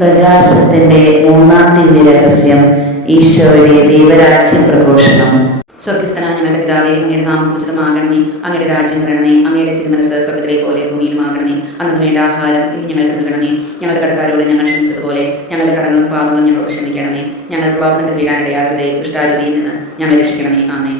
പ്രകാശത്തിന്റെ മൂന്നാം ദിവ്യരഹസ്യം ഈശോയുടെ ദൈവരാജ്യ പ്രഘോഷണം. സ്വർഗസ്ഥനായ ഞങ്ങളുടെ പിതാവേ, അങ്ങയുടെ നാമം പൂജിതമാകണമേ, അങ്ങയുടെ രാജ്യം വരണമേ, അങ്ങയുടെ തിരുമനസ്സ് സ്വർഗ്ഗത്തിലെ പോലെ ഭൂമിയിലുമാകണമേ. അന്നു വേണ്ട ആഹാരം ഇനി ഞങ്ങൾക്ക് നൽകണമേ. ഞങ്ങളുടെ കടക്കാരോട് ഞങ്ങൾ ക്ഷമിച്ചതുപോലെ ഞങ്ങളുടെ കടങ്ങളും പാപങ്ങളും ഞങ്ങളോട് ക്ഷമിക്കണമേ. ഞങ്ങൾ പ്രലോഭനത്തിൽ വീഴാനിടയാകരുതേ, ദുഷ്ടാരൂപിയിൽ നിന്ന് ഞങ്ങളെ രക്ഷിക്കണമേ. ആമേൻ.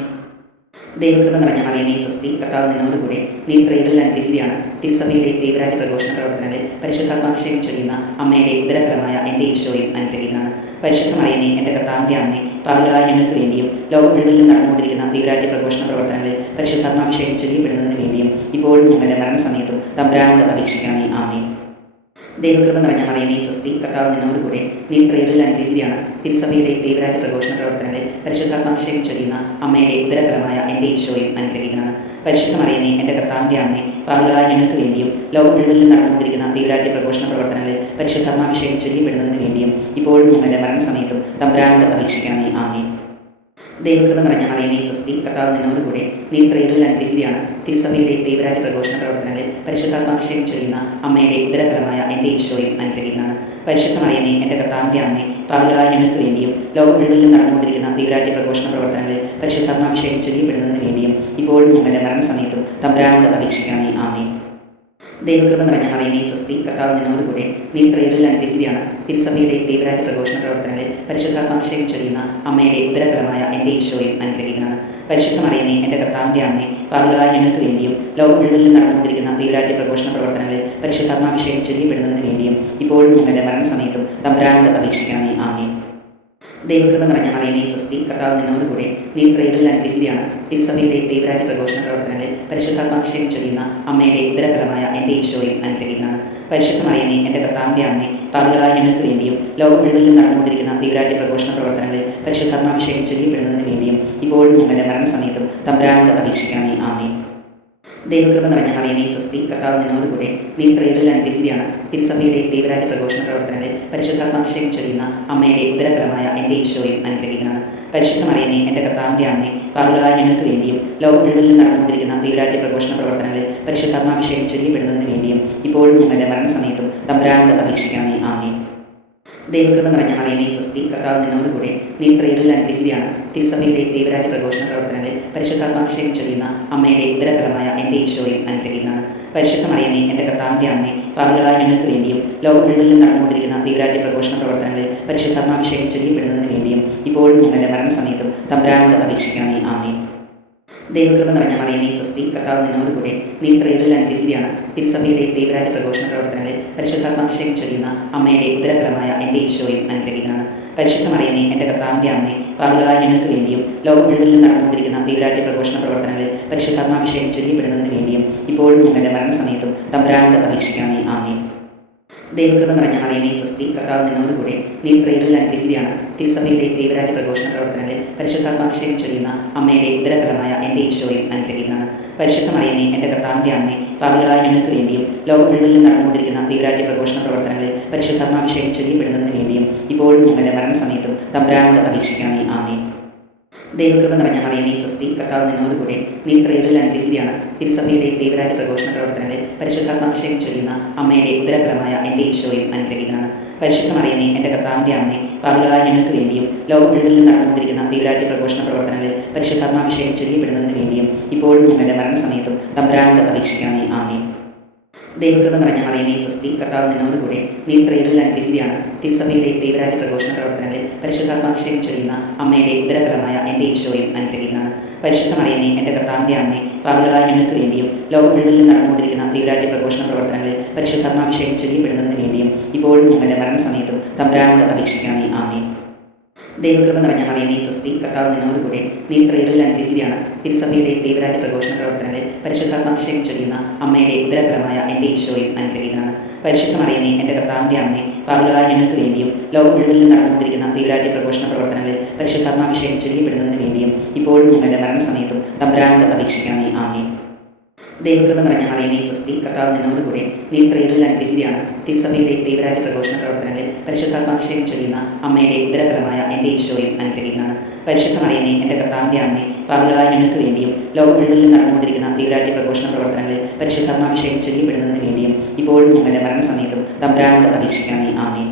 ദൈവകൃപ നിറഞ്ഞ മറിയമേ, സ്വസ്തി, കർത്താവ് നിന്നോടുകൂടെ, നീ സ്ത്രീകളിൽ അനുഗ്രഹീതയാണ്. തിരുസഭയുടെ ദൈവരാജ്യ പ്രഘോഷണ പ്രവർത്തനങ്ങളിൽ പരിശുദ്ധാത്മാഭിഷേകം ചൊരിയുന്ന അമ്മയുടെ ഉദരഫലമായ എൻ്റെ ഈശോയും അനുഗ്രഹീതനാണ്. പരിശുദ്ധ മറിയമേ, എൻ്റെ കർത്താവിൻ്റെ അമ്മേ, പാപികളായ ഞങ്ങൾക്ക് വേണ്ടിയും ലോകം മുഴുവനിലും നടന്നുകൊണ്ടിരിക്കുന്ന ദൈവരാജ്യ പ്രഘോഷണ പ്രവർത്തനങ്ങളിൽ പരിശുദ്ധാത്മാഭിഷേകം ചൊരിയപ്പെടുന്നതിന് വേണ്ടിയും ഇപ്പോഴും ഞങ്ങളുടെ മരണസമയത്തും തമ്പുരാനോട് അപേക്ഷിക്കണമേ. ആമേൻ. ദൈവകൃപ നിറഞ്ഞ മറിയമേ, സ്വസ്തി, കർത്താവ് നിന്നോടുകൂടെ, നീ സ്ത്രീകളിൽ അനുഗ്രഹീതയാണ്. തിരുസഭയുടെ ദൈവരാജ്യ പ്രഘോഷണ പ്രവർത്തനങ്ങളിൽ പരിശുദ്ധാത്മാഭിഷേകം ചൊരിയുന്ന അമ്മയുടെ ഉദരഫലമായ എൻ്റെ ഈശോയും അനുഗ്രഹീതനാണ്. പരിശുദ്ധ മറിയമേ, എൻ്റെ കർത്താവിൻ്റെ അമ്മേ, പാപികളായ ഞങ്ങൾക്ക് വേണ്ടിയും ലോകം മുഴുവനിലും നടന്നുകൊണ്ടിരിക്കുന്ന ദൈവരാജ്യ പ്രഘോഷണ പ്രവർത്തനങ്ങളിൽ പരിശുദ്ധാത്മാഭിഷേകം ചൊരിയപ്പെടുന്നതിന് വേണ്ടിയും ഇപ്പോഴും ഞങ്ങളുടെ മരണസമയത്തും തമ്പുരാനോട് അപേക്ഷിക്കണമേ. ആമേൻ. ദൈവകൃപ നിറഞ്ഞ മറിയമേ, സ്വസ്തി, കർത്താവ് നിന്നോടുകൂടെ, നീ സ്ത്രീകളിൽ അനുഗ്രഹീതയാണ്. തിരുസഭയുടെ ദൈവരാജ്യ പ്രഘോഷണ പ്രവർത്തനങ്ങളിൽ പരിശുദ്ധാത്മാഭിഷേകം ചൊരിയുന്ന അമ്മയുടെ ഉദരഫലമായ എൻ്റെ ഈശോയും അനുഗ്രഹീതനാണ്. പരിശുദ്ധ മറിയമേ, എൻ്റെ കർത്താവിൻ്റെ അമ്മേ, പാപികളായ ഞങ്ങൾക്ക് വേണ്ടിയും ലോകം മുഴുവനിലും നടന്നുകൊണ്ടിരിക്കുന്ന ദൈവരാജ്യ പ്രഘോഷണ പ്രവർത്തനങ്ങളിൽ പരിശുദ്ധാത്മാഭിഷേകം ചൊരിയപ്പെടുന്നതിന് വേണ്ടിയും ഇപ്പോഴും ഞങ്ങളുടെ മരണസമയത്തും തമ്പുരാനോട് അപേക്ഷിക്കണമേ. ആമേൻ. ദൈവകൃപ നിറഞ്ഞ മറിയമേ, സ്വസ്തി, കർത്താവ് നിന്നോടുകൂടെ, നീ സ്ത്രീകളിൽ അനുഗ്രഹീതയാണ്. തിരുസഭയുടെ ദൈവരാജ്യ പ്രഘോഷണ പ്രവർത്തനങ്ങളിൽ പരിശുദ്ധാത്മാഭിഷേകം ചൊരിയുന്ന അമ്മയുടെ ഉദരഫലമായ എൻ്റെ ഈശോയും അനുഗ്രഹീതനാണ്. പരിശുദ്ധ മറിയമേ, എൻ്റെ കർത്താവിൻ്റെ അമ്മേ, പാപികളായ ഞങ്ങൾക്ക് വേണ്ടിയും ലോകം മുഴുവനിലും നടന്നുകൊണ്ടിരിക്കുന്ന ദൈവരാജ്യ പ്രഘോഷണ പ്രവർത്തനങ്ങളിൽ പരിശുദ്ധാത്മാഭിഷേകം ചൊരിയപ്പെടുന്നതിന് വേണ്ടിയും ഇപ്പോഴും ഞങ്ങളുടെ മരണസമയത്തും തമ്പുരാനോട് അപേക്ഷിക്കണമേ. ആമേൻ. ദൈവകൃപ നിറഞ്ഞ മറിയമേ, സ്വസ്തി, കർത്താവ് നിന്നോടുകൂടെ, നീ സ്ത്രീകളിൽ അനുഗ്രഹീതയാണ്. തിരുസഭയുടെ ദൈവരാജ്യ പ്രഘോഷണ പ്രവർത്തനങ്ങളിൽ പരിശുദ്ധാത്മാഭിഷേകം ചൊരിയുന്ന അമ്മയുടെ ഉദരഫലമായ എൻ്റെ ഈശോയും അനുഗ്രഹീതനാണ്. പരിശുദ്ധ മറിയമേ, എൻ്റെ കർത്താവിൻ്റെ അമ്മേ, പാപികളായ ഞങ്ങൾക്ക് വേണ്ടിയും ലോകം മുഴുവനിലും നടന്നുകൊണ്ടിരിക്കുന്ന ദൈവരാജ്യ പ്രഘോഷണ പ്രവർത്തനങ്ങളിൽ പരിശുദ്ധാത്മാഭിഷേകം ചൊരിയപ്പെടുന്നതിന് വേണ്ടിയും ഇപ്പോഴും ഞങ്ങളുടെ മരണസമയത്തും തമ്പുരാനോട് അപേക്ഷിക്കണമേ. ആമേൻ. ദൈവകൃപ നിറഞ്ഞ മറിയമേ, സ്വസ്തി, കർത്താവ് നിന്നോടുകൂടെ, നീ സ്ത്രീകളിൽ അനുഗ്രഹീതയാണ്. തിരുസഭയുടെ ദൈവരാജ്യ പ്രഘോഷണ പ്രവർത്തനങ്ങളിൽ പരിശുദ്ധാത്മാഭിഷേകം ചൊരിയുന്ന അമ്മയുടെ ഉദരഫലമായ എൻ്റെ ഈശോയും അനുഗ്രഹീതനാണ്. പരിശുദ്ധ മറിയമേ, എൻ്റെ കർത്താവിൻ്റെ അമ്മേ, പാപികളായ ഞങ്ങൾക്ക് വേണ്ടിയും ലോകം മുഴുവനിലും നടന്നുകൊണ്ടിരിക്കുന്ന ദൈവരാജ്യ പ്രഘോഷണ പ്രവർത്തനങ്ങളിൽ പരിശുദ്ധാത്മാഭിഷേകം ചൊരിയപ്പെടുന്നതിന് വേണ്ടിയും ഇപ്പോഴും ഞങ്ങളുടെ മരണസമയത്തും തമ്പുരാനോട് അപേക്ഷിക്കണമേ. ആമേൻ. ദൈവകൃപ നിറഞ്ഞ മറിയമേ, സ്വസ്തി, കർത്താവ് നിന്നോടുകൂടെ, നീ സ്ത്രീകളിൽ അനുഗ്രഹീതയാണ്. തിരുസഭയുടെ ദൈവരാജ്യ പ്രഘോഷണ പ്രവർത്തനങ്ങളിൽ പരിശുദ്ധാത്മാഭിഷേകം ചൊരിയുന്ന അമ്മയുടെ ഉദരഫലമായ എൻ്റെ ഈശോയും അനുഗ്രഹീതനാണ്. പരിശുദ്ധ മറിയമേ, എൻ്റെ കർത്താവിൻ്റെ അമ്മേ, പാപികളായ ഞങ്ങൾക്ക് വേണ്ടിയും ലോകം മുഴുവനിലും നടന്നുകൊണ്ടിരിക്കുന്ന ദൈവരാജ്യ പ്രഘോഷണ പ്രവർത്തനങ്ങളിൽ പരിശുദ്ധാത്മാഭിഷേകം ചൊരിയപ്പെടുന്നതിന് വേണ്ടിയും ഇപ്പോഴും ഞങ്ങളുടെ മരണസമയത്തും തമ്പുരാനോട് അപേക്ഷിക്കണമേ. ആമേൻ. ദൈവകൃപ നിറഞ്ഞ മറിയമേ, സ്വസ്തി, കർത്താവ് നിന്നോടുകൂടെ, നീ സ്ത്രീകളിൽ അനുഗ്രഹീതയാണ്. തിരുസഭയുടെ ദൈവരാജ്യ പ്രഘോഷണ പ്രവർത്തനങ്ങളിൽ പരിശുദ്ധാത്മാഭിഷേകം ചൊരിയുന്ന അമ്മയുടെ ഉദരഫലമായ എൻ്റെ ഈശോയും അനുഗ്രഹീതനാണ്. പരിശുദ്ധ മറിയമേ, എൻ്റെ കർത്താവിൻ്റെ അമ്മേ, പാപികളായ ഞങ്ങൾക്ക് വേണ്ടിയും ലോകം മുഴുവനിലും നടന്നുകൊണ്ടിരിക്കുന്ന ദൈവരാജ്യ പ്രഘോഷണ പ്രവർത്തനങ്ങളിൽ പരിശുദ്ധാത്മാഭിഷേകം ചൊരിയപ്പെടുന്നതിന് വേണ്ടിയും ഇപ്പോഴും ഞങ്ങളുടെ മരണസമയത്തും തമ്പുരാനോട് അപേക്ഷിക്കണമേ. ആമേൻ. ദൈവകൃപ നിറഞ്ഞ മറിയമേ, സ്വസ്തി, കർത്താവ് നിന്നോടുകൂടെ, നീ സ്ത്രീകളിൽ അനുഗ്രഹീതയാണ്. തിരുസഭയുടെ ദൈവരാജ്യ പ്രഘോഷണ പ്രവർത്തനങ്ങളിൽ പരിശുദ്ധാത്മാഭിഷേകം ചൊരിയുന്ന അമ്മയുടെ ഉദരഫലമായ എൻ്റെ ഈശോയും അനുഗ്രഹീതനാണ്. പരിശുദ്ധ മറിയമേ, എൻ്റെ കർത്താവിൻ്റെ അമ്മേ, പാപികളായ ഞങ്ങൾക്ക് വേണ്ടിയും ലോകം മുഴുവനിലും നടന്നുകൊണ്ടിരിക്കുന്ന ദൈവരാജ്യ പ്രഘോഷണ പ്രവർത്തനങ്ങളിൽ പരിശുദ്ധാത്മാഭിഷേകം ചൊരിയപ്പെടുന്നതിന് വേണ്ടിയും ഇപ്പോഴും ഞങ്ങളുടെ മരണസമയത്തും തമ്പുരാനോട് അപേക്ഷിക്കണമേ. ആമേൻ. ദൈവകൃപ നിറഞ്ഞ മറിയമേ, സ്വസ്തി, കർത്താവ് നിന്നോടുകൂടെ, നീ സ്ത്രീകളിൽ അനുഗ്രഹീതയാണ്. തിരുസഭയുടെ ദൈവരാജ്യ പ്രഘോഷണ പ്രവർത്തനങ്ങളിൽ പരിശുദ്ധാത്മാഭിഷേകം ചൊരിയുന്ന അമ്മയുടെ ഉദരഫലമായ എൻ്റെ ഈശോയും അനുഗ്രഹീതനാണ്. പരിശുദ്ധ മറിയമേ, എൻ്റെ കർത്താവിൻ്റെ അമ്മേ, പാപികളായ ഞങ്ങൾക്ക് വേണ്ടിയും ലോകം മുഴുവനിലും നടന്നുകൊണ്ടിരിക്കുന്ന ദൈവരാജ്യ പ്രഘോഷണ പ്രവർത്തനങ്ങളിൽ പരിശുദ്ധാത്മാഭിഷേകം ചൊരിയപ്പെടുന്നതിന് വേണ്ടിയും ഇപ്പോഴും ഞങ്ങളുടെ മരണസമയത്തും തമ്പുരാനോട് അപേക്ഷിക്കണമേ. ആമേൻ. ദൈവകൃപ നിറഞ്ഞ മറിയമേ, സ്വസ്തി, കർത്താവ് നിന്നോടുകൂടെ, നീ സ്ത്രീകളിൽ അനുഗ്രഹീതയാണ്. തിരുസഭയുടെ ദൈവരാജ്യ പ്രഘോഷണ പ്രവർത്തനങ്ങളിൽ പരിശുദ്ധാത്മാഭിഷേകം ചൊരിയുന്ന അമ്മയുടെ ഉദരഫലമായ എൻ്റെ ഈശോയും അനുഗ്രഹീതനാണ്. പരിശുദ്ധ മറിയമേ, എൻ്റെ കർത്താവിൻ്റെ അമ്മേ, പാപികളായ ഞങ്ങൾക്ക് വേണ്ടിയും ലോകം മുഴുവനിലും നടന്നുകൊണ്ടിരിക്കുന്ന ദൈവരാജ്യ പ്രഘോഷണ പ്രവർത്തനങ്ങളിൽ പരിശുദ്ധാത്മാഭിഷേകം ചൊരിയപ്പെടുന്നതിന് വേണ്ടിയും ഇപ്പോഴും ഞങ്ങളുടെ മരണസമയത്തും തമ്പുരാനോട് അപേക്ഷിക്കണമേ. ആമേൻ. ദൈവകൃപ നിറഞ്ഞ മറിയമേ, സ്വസ്തി, കർത്താവ് നിന്നോടുകൂടെ, നീ സ്ത്രീകളിൽ അനുഗ്രഹീതയാണ്. തിരുസഭയുടെ ദൈവരാജ്യ പ്രഘോഷണ പ്രവർത്തനങ്ങളിൽ പരിശുദ്ധാത്മാഭിഷേകം ചൊരിയുന്ന അമ്മയുടെ ഉദരഫലമായ എൻ്റെ ഈശോയും അനുഗ്രഹീതനാണ്. പരിശുദ്ധ മറിയമേ, എൻ്റെ കർത്താവിൻ്റെ അമ്മേ, പാപികളായ ഞങ്ങൾക്ക് വേണ്ടിയും ലോകം മുഴുവനിലും നടന്നുകൊണ്ടിരിക്കുന്ന ദൈവരാജ്യ പ്രഘോഷണ പ്രവർത്തനങ്ങളിൽ പരിശുദ്ധാത്മാഭിഷേകം ചൊരിയപ്പെടുന്നതിന് വേണ്ടിയും ഇപ്പോഴും ഞങ്ങളുടെ മരണസമയത്തും തമ്പുരാനോട് അപേക്ഷിക്കണമേ. ആമേൻ. ദൈവകൃപ നിറഞ്ഞ മറിയമേ, സ്വസ്തി, കർത്താവ് നിന്നോടുകൂടെ, നീ സ്ത്രീകളിൽ അനുഗ്രഹീതയാണ്. തിരുസഭയുടെ ദൈവരാജ്യ പ്രഘോഷണ പ്രവർത്തനങ്ങളിൽ പരിശുദ്ധാത്മാഭിഷേകം ചൊരിയുന്ന അമ്മയുടെ ഉദരഫലമായ എൻ്റെ ഈശോയും അനുഗ്രഹീതനാണ്. പരിശുദ്ധ മറിയമേ, എൻ്റെ കർത്താവിൻ്റെ അമ്മേ, പാപികളായ ഞങ്ങൾക്ക് വേണ്ടിയും ലോകം മുഴുവനിലും നടന്നുകൊണ്ടിരിക്കുന്ന ദൈവരാജ്യ പ്രഘോഷണ പ്രവർത്തനങ്ങളിൽ പരിശുദ്ധാത്മാഭിഷേകം ചൊരിയപ്പെടുന്നതിന് വേണ്ടിയും ഇപ്പോഴും ഞങ്ങളുടെ മരണസമയത്തും തമ്പുരാനോട് അപേക്ഷിക്കണമേ. ആമേൻ.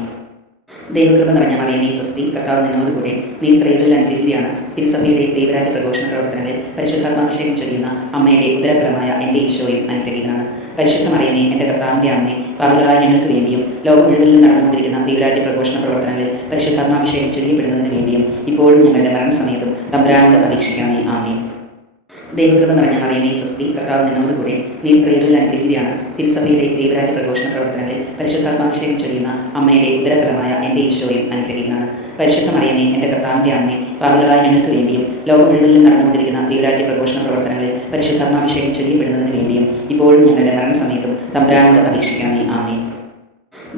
ദൈവകൃപ നിറഞ്ഞ മറിയമേ സ്വസ്തി, കർത്താവ് നിന്നോടുകൂടെ, നീ സ്ത്രീകളിൽ അനുഗ്രഹീതയാണ്. തിരുസഭയുടെ ദൈവരാജ്യ പ്രഘോഷണ പ്രവർത്തനങ്ങളിൽ പരിശുദ്ധാത്മാഭിഷേകം ചൊരിയുന്ന അമ്മയുടെ ഉദരഫലമായ എൻ്റെ ഈശോയും അനുഗ്രഹീതനാണ്. പരിശുദ്ധ മറിയമേ, എൻ്റെ കർത്താവിൻ്റെ അമ്മേ, പാപികളായ ഞങ്ങൾക്ക് വേണ്ടിയും ലോകം മുഴുവനിലും നടന്നുകൊണ്ടിരിക്കുന്ന ദൈവരാജ്യ പ്രഘോഷണ പ്രവർത്തനങ്ങളിൽ പരിശുദ്ധാത്മാഭിഷേകം ചൊരിയപ്പെടുന്നതിന് വേണ്ടിയും ഇപ്പോഴും ഞങ്ങളുടെ മരണസമയത്തും തമ്പുരാനോട് അപേക്ഷിക്കണമേ. ആമേൻ. ദൈവകൃപ നിറഞ്ഞ മറിയമേ സ്വസ്തി, കർത്താവ് നിന്നോടുകൂടെ, നീ സ്ത്രീകളിൽ അനുഗ്രഹീതയാണ്. തിരുസഭയുടെ ദൈവരാജ്യ പ്രഘോഷണ പ്രവർത്തനങ്ങളിൽ പരിശുദ്ധാത്മാഭിഷേകം ചൊരിയുന്ന അമ്മയുടെ ഉദരഫലമായ എൻ്റെ ഈശോയും അനുഗ്രഹീതനാണ്. പരിശുദ്ധ മറിയമേ, എൻ്റെ കർത്താവിൻ്റെ അമ്മേ, പാപികളായ ഞങ്ങൾക്ക് വേണ്ടിയും ലോകം മുഴുവനിലും നടന്നുകൊണ്ടിരിക്കുന്ന ദൈവരാജ്യ പ്രഘോഷണ പ്രവർത്തനങ്ങളിൽ പരിശുദ്ധാത്മാഭിഷേകം ചൊരിയപ്പെടുന്നതിന് വേണ്ടിയും ഇപ്പോഴും ഞങ്ങളുടെ മരണസമയത്തും തമ്പുരാനോട് അപേക്ഷിക്കണമേ. ആമേൻ.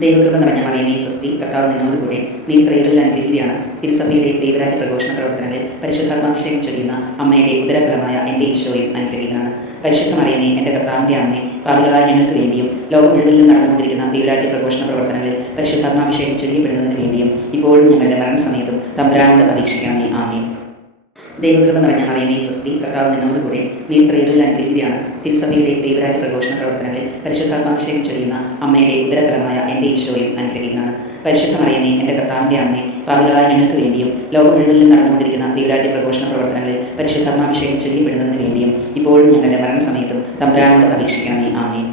ദൈവകൃപ നിറഞ്ഞ മറിയമേ സ്വസ്തി, കർത്താവ് നിന്നോടുകൂടെ, നീ സ്ത്രീകളിൽ അനുഗ്രഹീതയാണ്. തിരുസഭയുടെ ദൈവരാജ്യ പ്രഘോഷണ പ്രവർത്തനങ്ങളിൽ പരിശുദ്ധാത്മാഭിഷേകം ചൊരിയുന്ന അമ്മയുടെ ഉദരഫലമായ എൻ്റെ ഈശോയും അനുഗ്രഹീതനാണ്. പരിശുദ്ധ മറിയമേ, എൻ്റെ കർത്താവിൻ്റെ അമ്മേ, പാപികളായ ഞങ്ങൾക്ക് വേണ്ടിയും ലോകം മുഴുവനിലും നടന്നുകൊണ്ടിരിക്കുന്ന ദൈവരാജ്യ പ്രഘോഷണ പ്രവർത്തനങ്ങളിൽ പരിശുദ്ധാത്മാഭിഷേകം ചൊരിയപ്പെടുന്നതിന് വേണ്ടിയും ഇപ്പോഴും ഞങ്ങളുടെ മരണസമയത്തും തമ്പുരാനോട് അപേക്ഷിക്കണമേ. ആമേൻ. ദൈവകൃപ നിറഞ്ഞ മറിയമേ സ്വസ്തി, കർത്താവ് നിന്നോടുകൂടെ, നീ സ്ത്രീകളിൽ അനുഗ്രഹീതയാണ്. തിരുസഭയുടെ ദൈവരാജ്യ പ്രഘോഷണ പ്രവർത്തനങ്ങളിൽ പരിശുദ്ധാത്മാഭിഷേകം ചൊരിയുന്ന അമ്മയുടെ ഉദരഫലമായ എൻ്റെ ഈശോയും അനുഗ്രഹീതനാണ്. പരിശുദ്ധ മറിയമേ, എൻ്റെ കർത്താവിൻ്റെ അമ്മേ, പാപികളായ ഞങ്ങൾക്ക് വേണ്ടിയും ലോകം മുഴുവനിലും നടന്നുകൊണ്ടിരിക്കുന്ന ദൈവരാജ്യ പ്രഘോഷണ പ്രവർത്തനങ്ങളിൽ പരിശുദ്ധാത്മാഭിഷേകം ചൊരിയപ്പെടുന്നതിന് വേണ്ടിയും ഇപ്പോഴും ഞങ്ങളുടെ മരണസമയത്തും തമ്പുരാനോട് അപേക്ഷിക്കണമേ. ആമേൻ.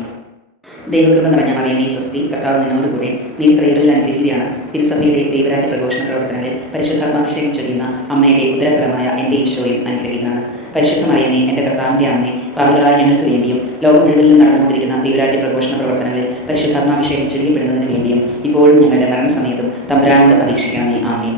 ദൈവകൃപ നിറഞ്ഞ മറിയമേ സ്വസ്തി, കർത്താവ് നിന്നോടുകൂടെ, നീ സ്ത്രീകളിൽ അനുഗ്രഹീതയാണ്. തിരുസഭയുടെ ദൈവരാജ്യ പ്രഘോഷണ പ്രവർത്തനങ്ങളിൽ പരിശുദ്ധാത്മാഭിഷേകം ചൊരിയുന്ന അമ്മയുടെ ഉദരഫലമായ എൻ്റെ ഈശോയും അനുഗ്രഹീതനാണ്. പരിശുദ്ധ മറിയമേ, എൻ്റെ കർത്താവിൻ്റെ അമ്മേ, പാപികളായ ഞങ്ങൾക്ക് വേണ്ടിയും ലോകം മുഴുവനിലും നടന്നുകൊണ്ടിരിക്കുന്ന ദൈവരാജ്യ പ്രഘോഷണ പ്രവർത്തനങ്ങളിൽ പരിശുദ്ധാത്മാഭിഷേകം ചൊരിയപ്പെടുന്നതിന് വേണ്ടിയും ഇപ്പോഴും ഞങ്ങളുടെ മരണസമയത്തും തമ്പുരാനോട് അപേക്ഷിക്കണമേ. ആമേൻ.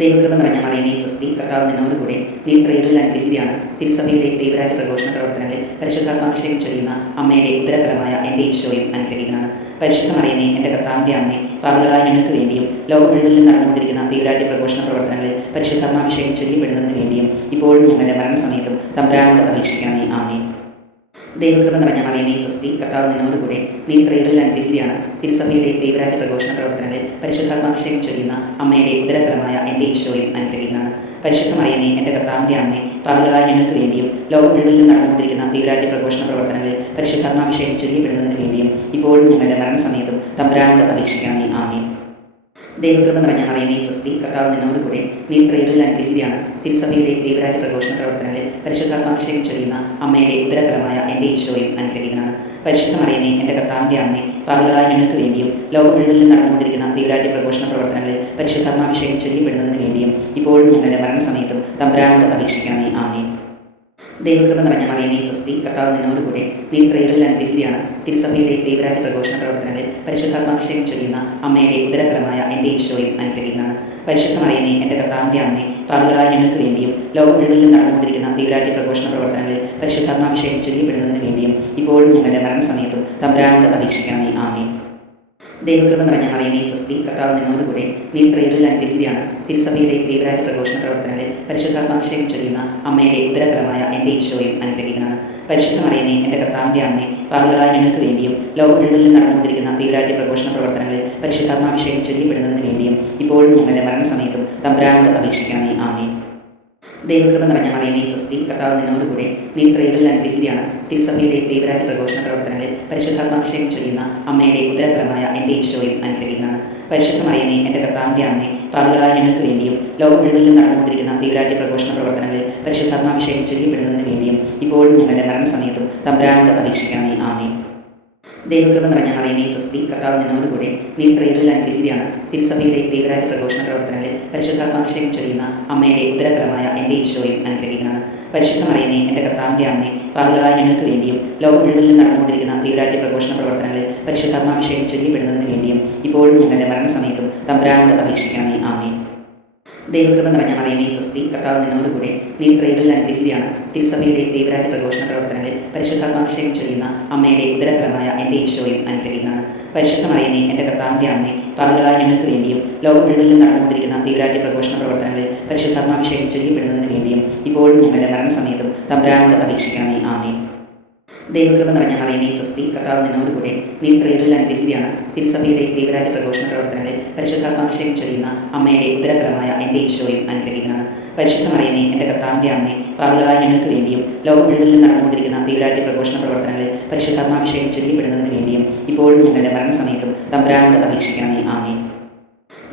ദൈവകൃപ നിറഞ്ഞ മറിയമേ സ്വസ്തി, കർത്താവ് നിന്നോടുകൂടെ, നീ സ്ത്രീകളിൽ അനുഗ്രഹീതയാണ്. തിരുസഭയുടെ ദൈവരാജ്യ പ്രഘോഷണ പ്രവർത്തനങ്ങളിൽ പരിശുദ്ധാത്മാഭിഷേകം ചൊരിയുന്ന അമ്മയുടെ ഉദരഫലമായ എൻ്റെ ഈശോയും അനുഗ്രഹീതനാണ്. പരിശുദ്ധ മറിയമേ, എൻ്റെ കർത്താവിൻ്റെ അമ്മേ, പാപികളായ ഞങ്ങൾക്ക് വേണ്ടിയും ലോകം മുഴുവനിലും നടന്നുകൊണ്ടിരിക്കുന്ന ദൈവരാജ്യ പ്രഘോഷണ പ്രവർത്തനങ്ങളിൽ പരിശുദ്ധാത്മാഭിഷേകം ചൊരിയപ്പെടുന്നതിന് വേണ്ടിയും ഇപ്പോഴും ഞങ്ങളുടെ മരണസമയത്തും തമ്പുരാനോട് അപേക്ഷിക്കണമേ. ആമേൻ. ദൈവകൃപ നിറഞ്ഞ മറിയമേ സ്വസ്തി, കർത്താവ് നിന്നോടുകൂടെ, നീ സ്ത്രീകളിൽ അനുഗ്രഹീതയാണ്. തിരുസഭയുടെ ദൈവരാജ്യ പ്രഘോഷണ പ്രവർത്തനങ്ങളിൽ പരിശുദ്ധാത്മാഭിഷേകം ചൊരിയുന്ന അമ്മയുടെ ഉദരഫലമായ എൻ്റെ ഈശോയും അനുഗ്രഹീതനാണ്. പരിശുദ്ധ മറിയമേ, എൻ്റെ കർത്താവിൻ്റെ അമ്മേ, പാപികളായ ഞങ്ങൾക്ക് വേണ്ടിയും ലോകം മുഴുവനിലും നടന്നുകൊണ്ടിരിക്കുന്ന ദൈവരാജ്യ പ്രഘോഷണ പ്രവർത്തനങ്ങളിൽ പരിശുദ്ധാത്മാഭിഷേകം ചൊരിയപ്പെടുന്നതിന് വേണ്ടിയും ഇപ്പോഴും ഞങ്ങളുടെ മരണസമയത്തും തമ്പുരാനോട് അപേക്ഷിക്കണമേ. ആമേൻ. ദൈവകൃപ നിറഞ്ഞ മറിയമേ സ്വസ്തി, കർത്താവ് നിന്നോടുകൂടെ, നീ സ്ത്രീകളിൽ അനുഗ്രഹീതയാണ്. തിരുസഭയുടെ ദൈവരാജ്യ പ്രഘോഷണ പ്രവർത്തനങ്ങളിൽ പരിശുദ്ധാത്മാഭിഷേകം ചൊരിയുന്ന അമ്മയുടെ ഉദരഫലമായ എൻ്റെ ഈശോയും അനുഗ്രഹീതനാണ്. പരിശുദ്ധ മറിയമേ, എൻ്റെ കർത്താവിൻ്റെ അമ്മേ, പാപികളായ ഞങ്ങൾക്ക് വേണ്ടിയും ലോകം മുഴുവനിലും നടന്നുകൊണ്ടിരിക്കുന്ന ദൈവരാജ്യ പ്രഘോഷണ പ്രവർത്തനങ്ങളിൽ പരിശുദ്ധാത്മാഭിഷേകം ചൊരിയപ്പെടുന്നതിന് വേണ്ടിയും ഇപ്പോഴും ഞങ്ങളുടെ മരണസമയത്തും തമ്പുരാനോട് അപേക്ഷിക്കണമേ. ആമേൻ. ദൈവകൃപ നിറഞ്ഞ മറിയമേ സ്വസ്തി, കർത്താവ് നിന്നോടുകൂടെ, നീ സ്ത്രീകളിൽ അനുഗ്രഹീതയാണ്. തിരുസഭയുടെ ദൈവരാജ്യ പ്രഘോഷണ പ്രവർത്തനങ്ങളിൽ പരിശുദ്ധാത്മാഭിഷേകം ചൊരിയുന്ന അമ്മയുടെ ഉദരഫലമായ എൻ്റെ ഈശോയും അനുഗ്രഹീതനാണ്. പരിശുദ്ധ മറിയമേ, എൻ്റെ കർത്താവിൻ്റെ അമ്മേ, പാപികളായ ഞങ്ങൾക്ക് വേണ്ടിയും ലോകം മുഴുവനിലും നടന്നുകൊണ്ടിരിക്കുന്ന ദൈവരാജ്യ പ്രഘോഷണ പ്രവർത്തനങ്ങളിൽ പരിശുദ്ധാത്മാഭിഷേകം ചൊരിയപ്പെടുന്നതിന് വേണ്ടിയും ഇപ്പോഴും ഞങ്ങളുടെ മരണസമയത്തും തമ്പുരാനോട് അപേക്ഷിക്കണമേ. ആമേൻ. ദൈവകൃപ നിറഞ്ഞ മറിയമേ സ്വസ്തി, കർത്താവ് നിന്നോടുകൂടെ, നീ സ്ത്രീകളിൽ അനുഗ്രഹീതയാണ്. തിരുസഭയുടെ ദൈവരാജ്യ പ്രഘോഷണ പ്രവർത്തനങ്ങളിൽ പരിശുദ്ധാത്മാഭിഷേകം ചൊരിയുന്ന അമ്മയുടെ ഉദരഫലമായ എൻ്റെ ഈശോയും അനുഗ്രഹീതനാണ്. പരിശുദ്ധ മറിയമേ, എൻ്റെ കർത്താവിൻ്റെ അമ്മേ, പാപികളായ ഞങ്ങൾക്ക് വേണ്ടിയും ലോകം മുഴുവനിലും നടന്നുകൊണ്ടിരിക്കുന്ന ദൈവരാജ്യ പ്രഘോഷണ പ്രവർത്തനങ്ങളിൽ പരിശുദ്ധാത്മാഭിഷേകം ചൊരിയപ്പെടുന്നതിന് വേണ്ടിയും ഇപ്പോഴും ഞങ്ങളുടെ മരണസമയത്തും തമ്പുരാനോട് അപേക്ഷിക്കണമേ. ആമേൻ. ദൈവകൃപ നിറഞ്ഞ മറിയമേ സ്വസ്തി, കർത്താവ് നിന്നോടുകൂടെ, നീ സ്ത്രീകളിൽ അനുഗ്രഹീതയാണ്. തിരുസഭയുടെ ദൈവരാജ്യ പ്രഘോഷണ പ്രവർത്തനങ്ങളിൽ പരിശുദ്ധാത്മാഭിഷേകം ചൊരിയുന്ന അമ്മയുടെ ഉദരഫലമായ എൻ്റെ ഈശോയും അനുഗ്രഹീതനാണ്. പരിശുദ്ധ മറിയമേ, എൻ്റെ കർത്താവിൻ്റെ അമ്മേ, പാപികളായ ഞങ്ങൾക്ക് വേണ്ടിയും ലോകം മുഴുവനിലും നടന്നുകൊണ്ടിരിക്കുന്ന ദൈവരാജ്യ പ്രഘോഷണ പ്രവർത്തനങ്ങളിൽ പരിശുദ്ധാത്മാഭിഷേകം ചൊരിയപ്പെടുന്നതിന് വേണ്ടിയും ഇപ്പോഴും ഞങ്ങളുടെ മരണസമയത്തും തമ്പുരാനോട് അപേക്ഷിക്കണമേ. ആമേൻ. ദൈവകൃപ നിറഞ്ഞ മറിയമേ സ്വസ്തി, കർത്താവ് നിന്നോടുകൂടെ, നീ സ്ത്രീകളിൽ അനുഗ്രഹീതയാണ്. തിരുസഭയുടെ ദൈവരാജ്യ പ്രഘോഷണ പ്രവർത്തനങ്ങളിൽ പരിശുദ്ധാത്മാഭിഷേകം ചൊരിയുന്ന അമ്മയുടെ ഉദരഫലമായ എൻ്റെ ഈശോയും അനുഗ്രഹീതനാണ്. പരിശുദ്ധ മറിയമേ, എൻ്റെ കർത്താവിൻ്റെ അമ്മേ, പാപികളായ ഞങ്ങൾക്ക് വേണ്ടിയും ലോകം മുഴുവനിലും നടന്നുകൊണ്ടിരിക്കുന്ന ദൈവരാജ്യ പ്രഘോഷണ പ്രവർത്തനങ്ങളിൽ പരിശുദ്ധാത്മാഭിഷേകം ചൊരിയപ്പെടുന്നതിന് വേണ്ടിയും ഇപ്പോഴും ഞങ്ങളുടെ മരണസമയത്തും തമ്പുരാനോട് അപേക്ഷിക്കണമേ. ആമേൻ. ദൈവകൃപ നിറഞ്ഞ മറിയമേ സ്വസ്തി, കർത്താവ് നിന്നോടുകൂടെ, നീ സ്ത്രീകളിൽ അനുഗ്രഹീതയാണ്. തിരുസഭയുടെ ദൈവരാജ്യ പ്രഘോഷണ പ്രവർത്തനങ്ങളിൽ പരിശുദ്ധാത്മാഭിഷേകം ചൊരിയുന്ന അമ്മയുടെ ഉദരഫലമായ എൻ്റെ ഈശോയും അനുഗ്രഹീതനാണ്. പരിശുദ്ധ മറിയമേ, എൻ്റെ കർത്താവിൻ്റെ അമ്മേ, പാപികളായ ഞങ്ങൾക്ക് വേണ്ടിയും ലോകം മുഴുവനിലും നടന്നുകൊണ്ടിരിക്കുന്ന ദൈവരാജ്യ പ്രഘോഷണ പ്രവർത്തനങ്ങളിൽ പരിശുദ്ധാത്മാഭിഷേകം ചൊരിയപ്പെടുന്നതിന് വേണ്ടിയും ഇപ്പോഴും ഞങ്ങളുടെ മരണസമയത്തും തമ്പുരാനോട് അപേക്ഷിക്കണമേ. ആമേൻ. ദൈവകൃപ നിറഞ്ഞ മറിയമേ സ്വസ്തി, കർത്താവ് നിന്നോടുകൂടെ, നീ സ്ത്രീകളിൽ അനുഗ്രഹീതയാണ്. തിരുസഭയുടെ ദൈവരാജ്യ പ്രഘോഷണ പ്രവർത്തനങ്ങളിൽ പരിശുദ്ധാത്മാഭിഷേകം ചൊരിയുന്ന അമ്മയുടെ ഉദരഫലമായ എൻ്റെ ഈശോയും അനുഗ്രഹീതനാണ്. പരിശുദ്ധ മറിയമേ, എൻ്റെ കർത്താവിൻ്റെ അമ്മേ, പാപികളായ ഞങ്ങൾക്ക് വേണ്ടിയും ലോകം മുഴുവനിലും നടന്നുകൊണ്ടിരിക്കുന്ന ദൈവരാജ്യ പ്രഘോഷണ പ്രവർത്തനങ്ങളിൽ പരിശുദ്ധാത്മാഭിഷേകം ചൊരിയപ്പെടുന്നതിന് വേണ്ടിയും ഇപ്പോഴും ഞങ്ങളുടെ മരണസമയത്തും തമ്പുരാനോട് അപേക്ഷിക്കണമേ. ആമേൻ.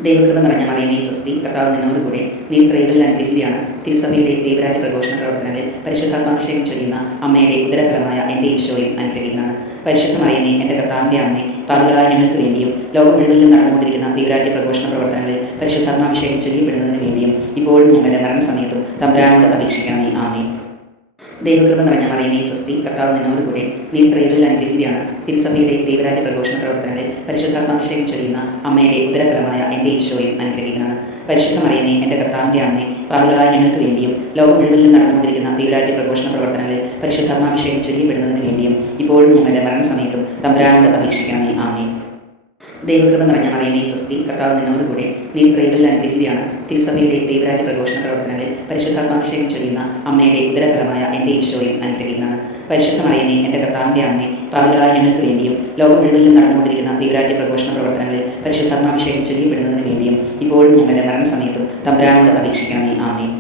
ദൈവകൃപ നിറഞ്ഞ മറിയമേ സ്വസ്തി, കർത്താവ് നിന്നോട് കൂടെ, നീ സ്ത്രീകളിൽ അനുഗ്രഹീതയാണ്. തിരുസഭയുടെ ദൈവരാജ്യ പ്രഘോഷണ പ്രവർത്തനങ്ങളിൽ പരിശുദ്ധാത്മാഭിഷേകം ചൊരിയുന്ന അമ്മയുടെ ഉദരഫലമായ എൻ്റെ ഈശോയും അനുഗ്രഹീതനാണ്. പരിശുദ്ധ മറിയമേ, എൻ്റെ കർത്താവിൻ്റെ അമ്മേ, പാപികളായ ഞങ്ങൾക്ക് വേണ്ടിയും ലോകം മുഴുവനിലും നടന്നുകൊണ്ടിരിക്കുന്ന ദൈവരാജ്യ പ്രഘോഷണ പ്രവർത്തനങ്ങളിൽ പരിശുദ്ധാത്മാഭിഷേകം ചൊരിയപ്പെടുന്നതിന് വേണ്ടിയും ഇപ്പോഴും ഞങ്ങളുടെ മരണസമയത്തും തമ്പുരാനോട് അപേക്ഷിക്കണമേ. ആമേൻ. ദൈവകൃപ നിറഞ്ഞ മറിയമേ സ്വസ്തി, കർത്താവ് നിന്നോട് കൂടെ, നീ സ്ത്രീകളിൽ അനുഗ്രഹീതയാണ്. തിരുസഭയുടെ ദൈവരാജ്യ പ്രഘോഷണ പ്രവർത്തനങ്ങളിൽ പരിശുദ്ധാത്മാഭിഷേകം ചൊരിയുന്ന അമ്മയുടെ ഉദരഫലമായ എൻ്റെ ഈശോയും അനുഗ്രഹീതനാണ്. പരിശുദ്ധ മറിയമേ, എൻ്റെ കർത്താവിൻ്റെ അമ്മേ, പാപികളായ ഞങ്ങൾക്ക് വേണ്ടിയും ലോകം മുഴുവനിലും നടന്നുകൊണ്ടിരിക്കുന്ന ദൈവരാജ്യ പ്രഘോഷണ പ്രവർത്തനങ്ങളിൽ പരിശുദ്ധാത്മാഭിഷേകം ചൊരിയപ്പെടുന്നതിന് വേണ്ടിയും ഇപ്പോഴും ഞങ്ങളുടെ മരണസമയത്തും തമ്പുരാനോട് അപേക്ഷിക്കണമേ. ആമേൻ. ദൈവകൃപ നിറഞ്ഞ മറിയമേ സ്വസ്തി, കർത്താവ് നിന്നോട് കൂടെ, നീ സ്ത്രീകളിൽ അനുഗ്രഹീതയാണ്. തിരുസഭയുടെ ദൈവരാജ്യ പ്രഘോഷണ പ്രവർത്തനങ്ങളിൽ പരിശുദ്ധാത്മാഭിഷേകം ചൊരിയുന്ന അമ്മയുടെ ഉദരഫലമായ എൻ്റെ ഈശോയും അനുഗ്രഹീതനാണ്. പരിശുദ്ധ മറിയമേ, എൻ്റെ കർത്താവിൻ്റെ അമ്മേ, പാപികളായ ഞങ്ങൾക്ക് വേണ്ടിയും ലോകം മുഴുവനിലും നടന്നുകൊണ്ടിരിക്കുന്ന ദൈവരാജ്യ പ്രഘോഷണ പ്രവർത്തനങ്ങളിൽ പരിശുദ്ധാത്മാഭിഷേകം ചൊരിയപ്പെടുന്നതിന് വേണ്ടിയും ഇപ്പോഴും ഞങ്ങളുടെ മരണസമയത്തും തമ്പുരാനോട് അപേക്ഷിക്കണമേ. ആമേൻ.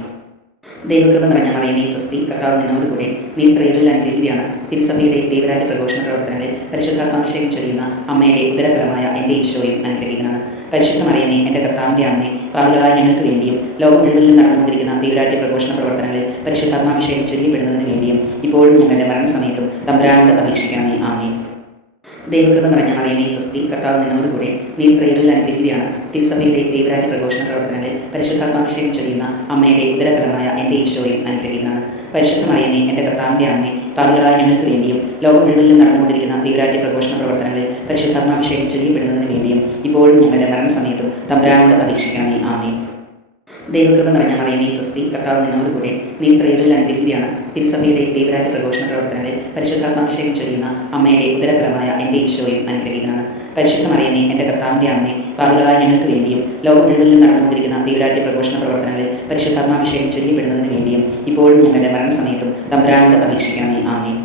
ദൈവകൃപ നിറഞ്ഞ മറിയമേ സ്വസ്തി, കർത്താവ് നിന്നോട് കൂടെ, നീ സ്ത്രീകളിൽ അനുഗ്രഹീതയാണ്. തിരുസഭയുടെ ദൈവരാജ്യ പ്രഘോഷണ പ്രവർത്തനങ്ങളിൽ പരിശുദ്ധാത്മാഭിഷേകം ചൊരിയുന്ന അമ്മയുടെ ഉദരഫലമായ എൻ്റെ ഈശോയും അനുഗ്രഹീതനാണ്. പരിശുദ്ധ മറിയമേ, എൻ്റെ കർത്താവിൻ്റെ അമ്മേ, പാപികളായ ഞങ്ങൾക്ക് വേണ്ടിയും ലോകം മുഴുവനിലും നടന്നുകൊണ്ടിരിക്കുന്ന ദൈവരാജ്യ പ്രഘോഷണ പ്രവർത്തനങ്ങളിൽ പരിശുദ്ധാത്മാഭിഷേകം ചൊരിയപ്പെടുന്നതിന് വേണ്ടിയും ഇപ്പോഴും ഞങ്ങളുടെ മരണസമയത്തും തമ്പുരാനോട് അപേക്ഷിക്കണമേ. ആമേൻ. ദൈവകൃപ നിറഞ്ഞ മറിയമേ സ്വസ്തി, കർത്താവ് നിന്നോട് കൂടെ, നീ സ്ത്രീകളിൽ അനുഗ്രഹീതയാണ്. തിരുസഭയുടെ ദൈവരാജ്യ പ്രഘോഷണ പ്രവർത്തനങ്ങളിൽ പരിശുദ്ധാത്മാഭിഷേകം ചൊരിയുന്ന അമ്മയുടെ ഉദരഫലമായ എൻ്റെ ഈശോയും അനുഗ്രഹീതനാണ്. പരിശുദ്ധ മറിയമേ, എൻ്റെ കർത്താവിൻ്റെ അമ്മേ, പാപികളായ ഞങ്ങൾക്ക് വേണ്ടിയും ലോകം മുഴുവനിലും നടന്നുകൊണ്ടിരിക്കുന്ന ദൈവരാജ്യ പ്രഘോഷണ പ്രവർത്തനങ്ങളിൽ പരിശുദ്ധാത്മാഭിഷേകം ചൊരിയപ്പെടുന്നതിന് വേണ്ടിയും ഇപ്പോഴും ഞങ്ങളുടെ മരണസമയത്തും തമ്പുരാനോട് അപേക്ഷിക്കണമേ. ആമേൻ. ദൈവകൃപ നിറഞ്ഞ മറിയമേ സ്വസ്തി, കർത്താവ് നിന്നോട് കൂടെ, നീ സ്ത്രീകളിൽ അനുഗ്രഹീതയാണ്. തിരുസഭയുടെ ദൈവരാജ്യ പ്രഘോഷണ പ്രവർത്തനങ്ങളിൽ പരിശുദ്ധാത്മാഭിഷേകം ചൊരിയുന്ന അമ്മയുടെ ഉദരഫലമായ എൻ്റെ ഈശോയും അനുഗ്രഹീതനാണ്. പരിശുദ്ധ മറിയമേ, എൻ്റെ കർത്താവിൻ്റെ അമ്മേ, പാപികളായ ഞങ്ങൾക്ക് വേണ്ടിയും ലോകം മുഴുവനിലും നടന്നുകൊണ്ടിരിക്കുന്ന ദൈവരാജ്യ പ്രഘോഷണ പ്രവർത്തനങ്ങളിൽ പരിശുദ്ധാത്മാഭിഷേകം ചൊരിയപ്പെടുന്നതിന് വേണ്ടിയും ഇപ്പോഴും ഞങ്ങളുടെ മരണസമയത്തും തമ്പുരാനോട് അപേക്ഷിക്കണമേ. ആമേൻ.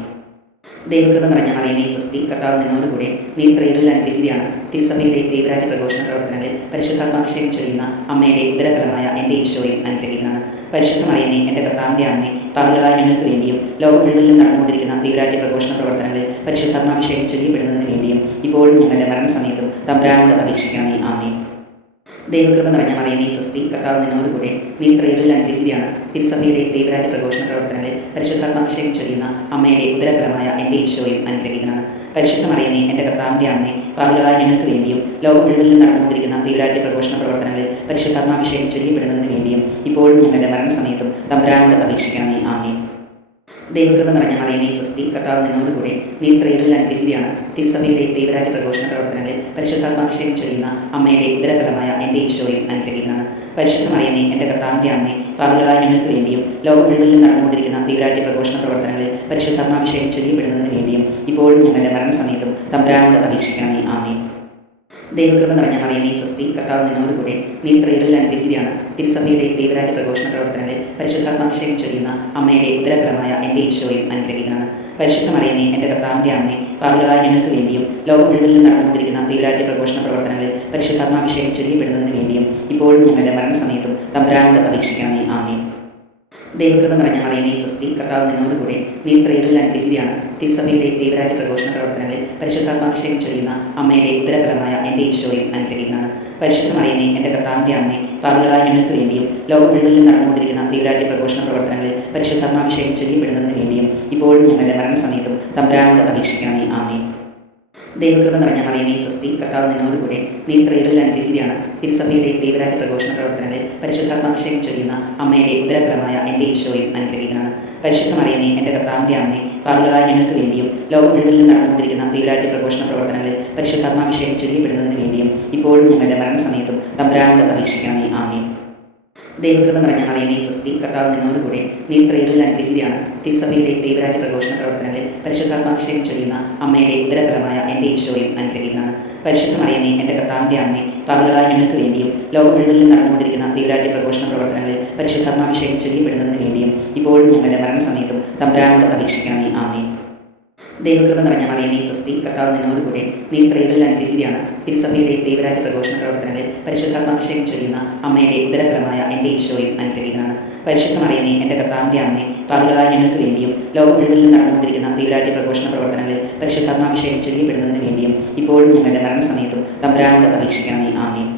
ദൈവകൃപ നിറഞ്ഞ മറിയമേ സ്വസ്തി, കർത്താവ് നിന്നോട് കൂടെ, നീ സ്ത്രീകളിൽ അനുഗ്രഹീതയാണ്. തിരുസഭയുടെ ദൈവരാജ്യ പ്രഘോഷണ പ്രവർത്തനങ്ങളിൽ പരിശുദ്ധാത്മാഭിഷേകം ചൊരിയുന്ന അമ്മയുടെ ഉദരഫലമായ എൻ്റെ ഈശോയും അനുഗ്രഹീതനാണ്. പരിശുദ്ധ മറിയമേ, എൻ്റെ കർത്താവിൻ്റെ അമ്മേ, പാപികളായ ഞങ്ങൾക്ക് വേണ്ടിയും ലോകം മുഴുവനിലും നടന്നുകൊണ്ടിരിക്കുന്ന ദൈവരാജ്യ പ്രഘോഷണ പ്രവർത്തനങ്ങളിൽ പരിശുദ്ധാത്മാഭിഷേകം ചൊരിയപ്പെടുന്നതിന് വേണ്ടിയും ഇപ്പോഴും ഞങ്ങളുടെ മരണസമയത്തും തമ്പുരാനോട് അപേക്ഷിക്കണമേ. ആമേൻ. ദൈവകൃപ നിറഞ്ഞ മറിയമേ സ്വസ്തി, കർത്താവ് നിന്നോട് കൂടെ, നീ സ്ത്രീകളിൽ അനുഗ്രഹീതയാണ്. തിരുസഭയുടെ ദൈവരാജ്യ പ്രഘോഷണ പ്രവർത്തനങ്ങളിൽ പരിശുദ്ധാത്മാഭിഷേകം ചൊരിയുന്ന അമ്മയുടെ ഉദരഫലമായ എൻ്റെ ഈശോയും അനുഗ്രഹീതനാണ്. പരിശുദ്ധ മറിയമേ, എൻ്റെ കർത്താവിൻ്റെ അമ്മേ, പാപികളായ ഞങ്ങൾക്ക് വേണ്ടിയും ലോകം മുഴുവനിലും നടന്നുകൊണ്ടിരിക്കുന്ന ദൈവരാജ്യ പ്രഘോഷണ പ്രവർത്തനങ്ങളിൽ പരിശുദ്ധാത്മാഭിഷേകം ചൊരിയപ്പെടുന്നതിന് വേണ്ടിയും ഇപ്പോഴും ഞങ്ങളുടെ മരണസമയത്തും തമ്പുരാനോട് അപേക്ഷിക്കണമേ. ആമേൻ. ദൈവകൃപ നിറഞ്ഞ മറിയമേ സ്വസ്തി, കർത്താവ് നിന്നോട് കൂടെ, നീ സ്ത്രീകളിൽ അനുഗ്രഹീതയാണ്. തിരുസഭയുടെ ദൈവരാജ്യ പ്രഘോഷണ പ്രവർത്തനങ്ങളിൽ പരിശുദ്ധാത്മാഭിഷേകം ചൊരിയുന്ന അമ്മയുടെ ഉദരഫലമായ എൻ്റെ ഈശോയും അനുഗ്രഹീതനാണ്. പരിശുദ്ധ മറിയമേ, എൻ്റെ കർത്താവിൻ്റെ അമ്മേ, പാപികളായ ഞങ്ങൾക്ക് വേണ്ടിയും ലോകം മുഴുവനിലും നടന്നുകൊണ്ടിരിക്കുന്ന ദൈവരാജ്യ പ്രഘോഷണ പ്രവർത്തനങ്ങളിൽ പരിശുദ്ധാത്മാഭിഷേകം ചൊരിയപ്പെടുന്നതിന് വേണ്ടിയും ഇപ്പോഴും ഞങ്ങളുടെ മരണസമയത്തും തമ്പുരാനോട് അപേക്ഷിക്കണമേ. ആമേൻ. ദൈവകൃപ നിറഞ്ഞ മറിയമേ സ്വസ്തി, കർത്താവ് നിന്നോട് കൂടെ, നീ സ്ത്രീകളിൽ അനുഗ്രഹീതയാണ്. തിരുസഭയുടെ ദൈവരാജ്യ പ്രഘോഷണ പ്രവർത്തനങ്ങളിൽ പരിശുദ്ധാത്മാഭിഷേകം ചൊരിയുന്ന അമ്മയുടെ ഉദരഫലമായ എൻ്റെ ഈശോയും അനുഗ്രഹീതനാണ്. പരിശുദ്ധ മറിയമേ, എൻ്റെ കർത്താവിൻ്റെ അമ്മേ, പാപികളായ ഞങ്ങൾക്ക് വേണ്ടിയും ലോകം മുഴുവനിലും നടന്നുകൊണ്ടിരിക്കുന്ന ദൈവരാജ്യ പ്രഘോഷണ പ്രവർത്തനങ്ങളിൽ പരിശുദ്ധാത്മാഭിഷേകം ചൊരിയപ്പെടുന്നതിന് വേണ്ടിയും ഇപ്പോഴും ഞങ്ങളുടെ മരണസമയത്തും തമ്പുരാനോട് അപേക്ഷിക്കണമേ. ആമേൻ. ദൈവകൃപ നിറഞ്ഞ മറിയമേ സ്വസ്തി, കർത്താവ് നിന്നോട് കൂടെ, നീ സ്ത്രീകളിൽ അനുഗ്രഹീതയാണ്. തിരുസഭയുടെ ദൈവരാജ്യ പ്രഘോഷണ പ്രവർത്തനങ്ങളിൽ പരിശുദ്ധാത്മാഭിഷേകം ചൊരിയുന്ന അമ്മയുടെ ഉദരഫലമായ എൻ്റെ ഈശോയും അനുഗ്രഹീതനാണ്. പരിശുദ്ധ മറിയമേ, എൻ്റെ കർത്താവിൻ്റെ അമ്മേ, പാപികളായ ഞങ്ങൾക്ക് വേണ്ടിയും ലോകം മുഴുവനിലും നടന്നുകൊണ്ടിരിക്കുന്ന ദൈവരാജ്യ പ്രഘോഷണ പ്രവർത്തനങ്ങളിൽ പരിശുദ്ധാത്മാഭിഷേകം ചൊരിയപ്പെടുന്നതിന് വേണ്ടിയും ഇപ്പോഴും ഞങ്ങളുടെ മരണസമയത്തും തമ്പുരാനോട് അപേക്ഷിക്കണമേ. ആമേൻ. ദൈവകൃപ നിറഞ്ഞ മറിയമേ സ്വസ്തി, കർത്താവ് നിന്നോട് കൂടെ, നീ സ്ത്രീകളിൽ അനുഗ്രഹീതയാണ്. തിരുസഭയുടെ ദൈവരാജ്യ പ്രഘോഷണ പ്രവർത്തനങ്ങളിൽ പരിശുദ്ധാത്മാഭിഷേകം ചൊരിയുന്ന അമ്മയുടെ ഉദരഫലമായ എൻ്റെ ഈശോയും അനുഗ്രഹീതനാണ്. പരിശുദ്ധ മറിയമേ, എൻ്റെ കർത്താവിൻ്റെ അമ്മേ, പാപികളായ ഞങ്ങൾക്ക് വേണ്ടിയും ലോകം മുഴുവനിലും നടന്നുകൊണ്ടിരിക്കുന്ന ദൈവരാജ്യ പ്രഘോഷണ പ്രവർത്തനങ്ങളിൽ പരിശുദ്ധാത്മാഭിഷേകം ചൊരിയപ്പെടുന്നതിന് വേണ്ടിയും ഇപ്പോഴും ഞങ്ങളുടെ മരണസമയത്തും തമ്പുരാനോട് അപേക്ഷിക്കണമേ. ആമേൻ. ദൈവകൃപ നിറഞ്ഞ മറിയമേ സ്വസ്തി, കർത്താവ് നിന്നോട് കൂടെ, നീ സ്ത്രീകളിൽ അനുഗ്രഹീതയാണ്. തിരുസഭയുടെ ദൈവരാജ്യ പ്രഘോഷണ പ്രവർത്തനങ്ങളിൽ പരിശുദ്ധാത്മാഭിഷേകം ചൊരിയുന്ന അമ്മയുടെ ഉദരഫലമായ എൻ്റെ ഈശോയും അനുഗ്രഹീതനാണ്. പരിശുദ്ധ മറിയമേ, എൻ്റെ കർത്താവിൻ്റെ അമ്മേ, പാപികളായ ഞങ്ങൾക്ക് വേണ്ടിയും ലോകം മുഴുവനിലും നടന്നുകൊണ്ടിരിക്കുന്ന ദൈവരാജ്യ പ്രഘോഷണ പ്രവർത്തനങ്ങളിൽ പരിശുദ്ധാത്മാഭിഷേകം ചൊരിയപ്പെടുന്നതിന് വേണ്ടിയും ഇപ്പോഴും ഞങ്ങളുടെ മരണസമയത്തും തമ്പുരാനോട് അപേക്ഷിക്കണമേ. ആമേൻ. ദൈവകൃപ നിറഞ്ഞ മറിയമേ സ്വസ്തി, കർത്താവ് നിന്നോട് കൂടെ, നീ സ്ത്രീകളിൽ അനുഗ്രഹീതയാണ്. തിരുസഭയുടെ ദൈവരാജ്യ പ്രഘോഷണ പ്രവർത്തനങ്ങളിൽ പരിശുദ്ധാത്മാഭിഷേകം ചൊരിയുന്ന അമ്മയുടെ ഉദരഫലമായ എൻ്റെ ഈശോയും അനുഗ്രഹീതനാണ്. പരിശുദ്ധ മറിയമേ, എൻ്റെ കർത്താവിൻ്റെ അമ്മേ, പാപികളായ ഞങ്ങൾക്ക് വേണ്ടിയും ലോകം മുഴുവനിലും നടന്നുകൊണ്ടിരിക്കുന്ന ദൈവരാജ്യ പ്രഘോഷണ പ്രവർത്തനങ്ങളിൽ പരിശുദ്ധാത്മാഭിഷേകം ചൊരിയപ്പെടുന്നതിന് വേണ്ടിയും ഇപ്പോഴും ഞങ്ങളുടെ മരണസമയത്തും തമ്പുരാനോട് അപേക്ഷിക്കണമേ. ആമേൻ.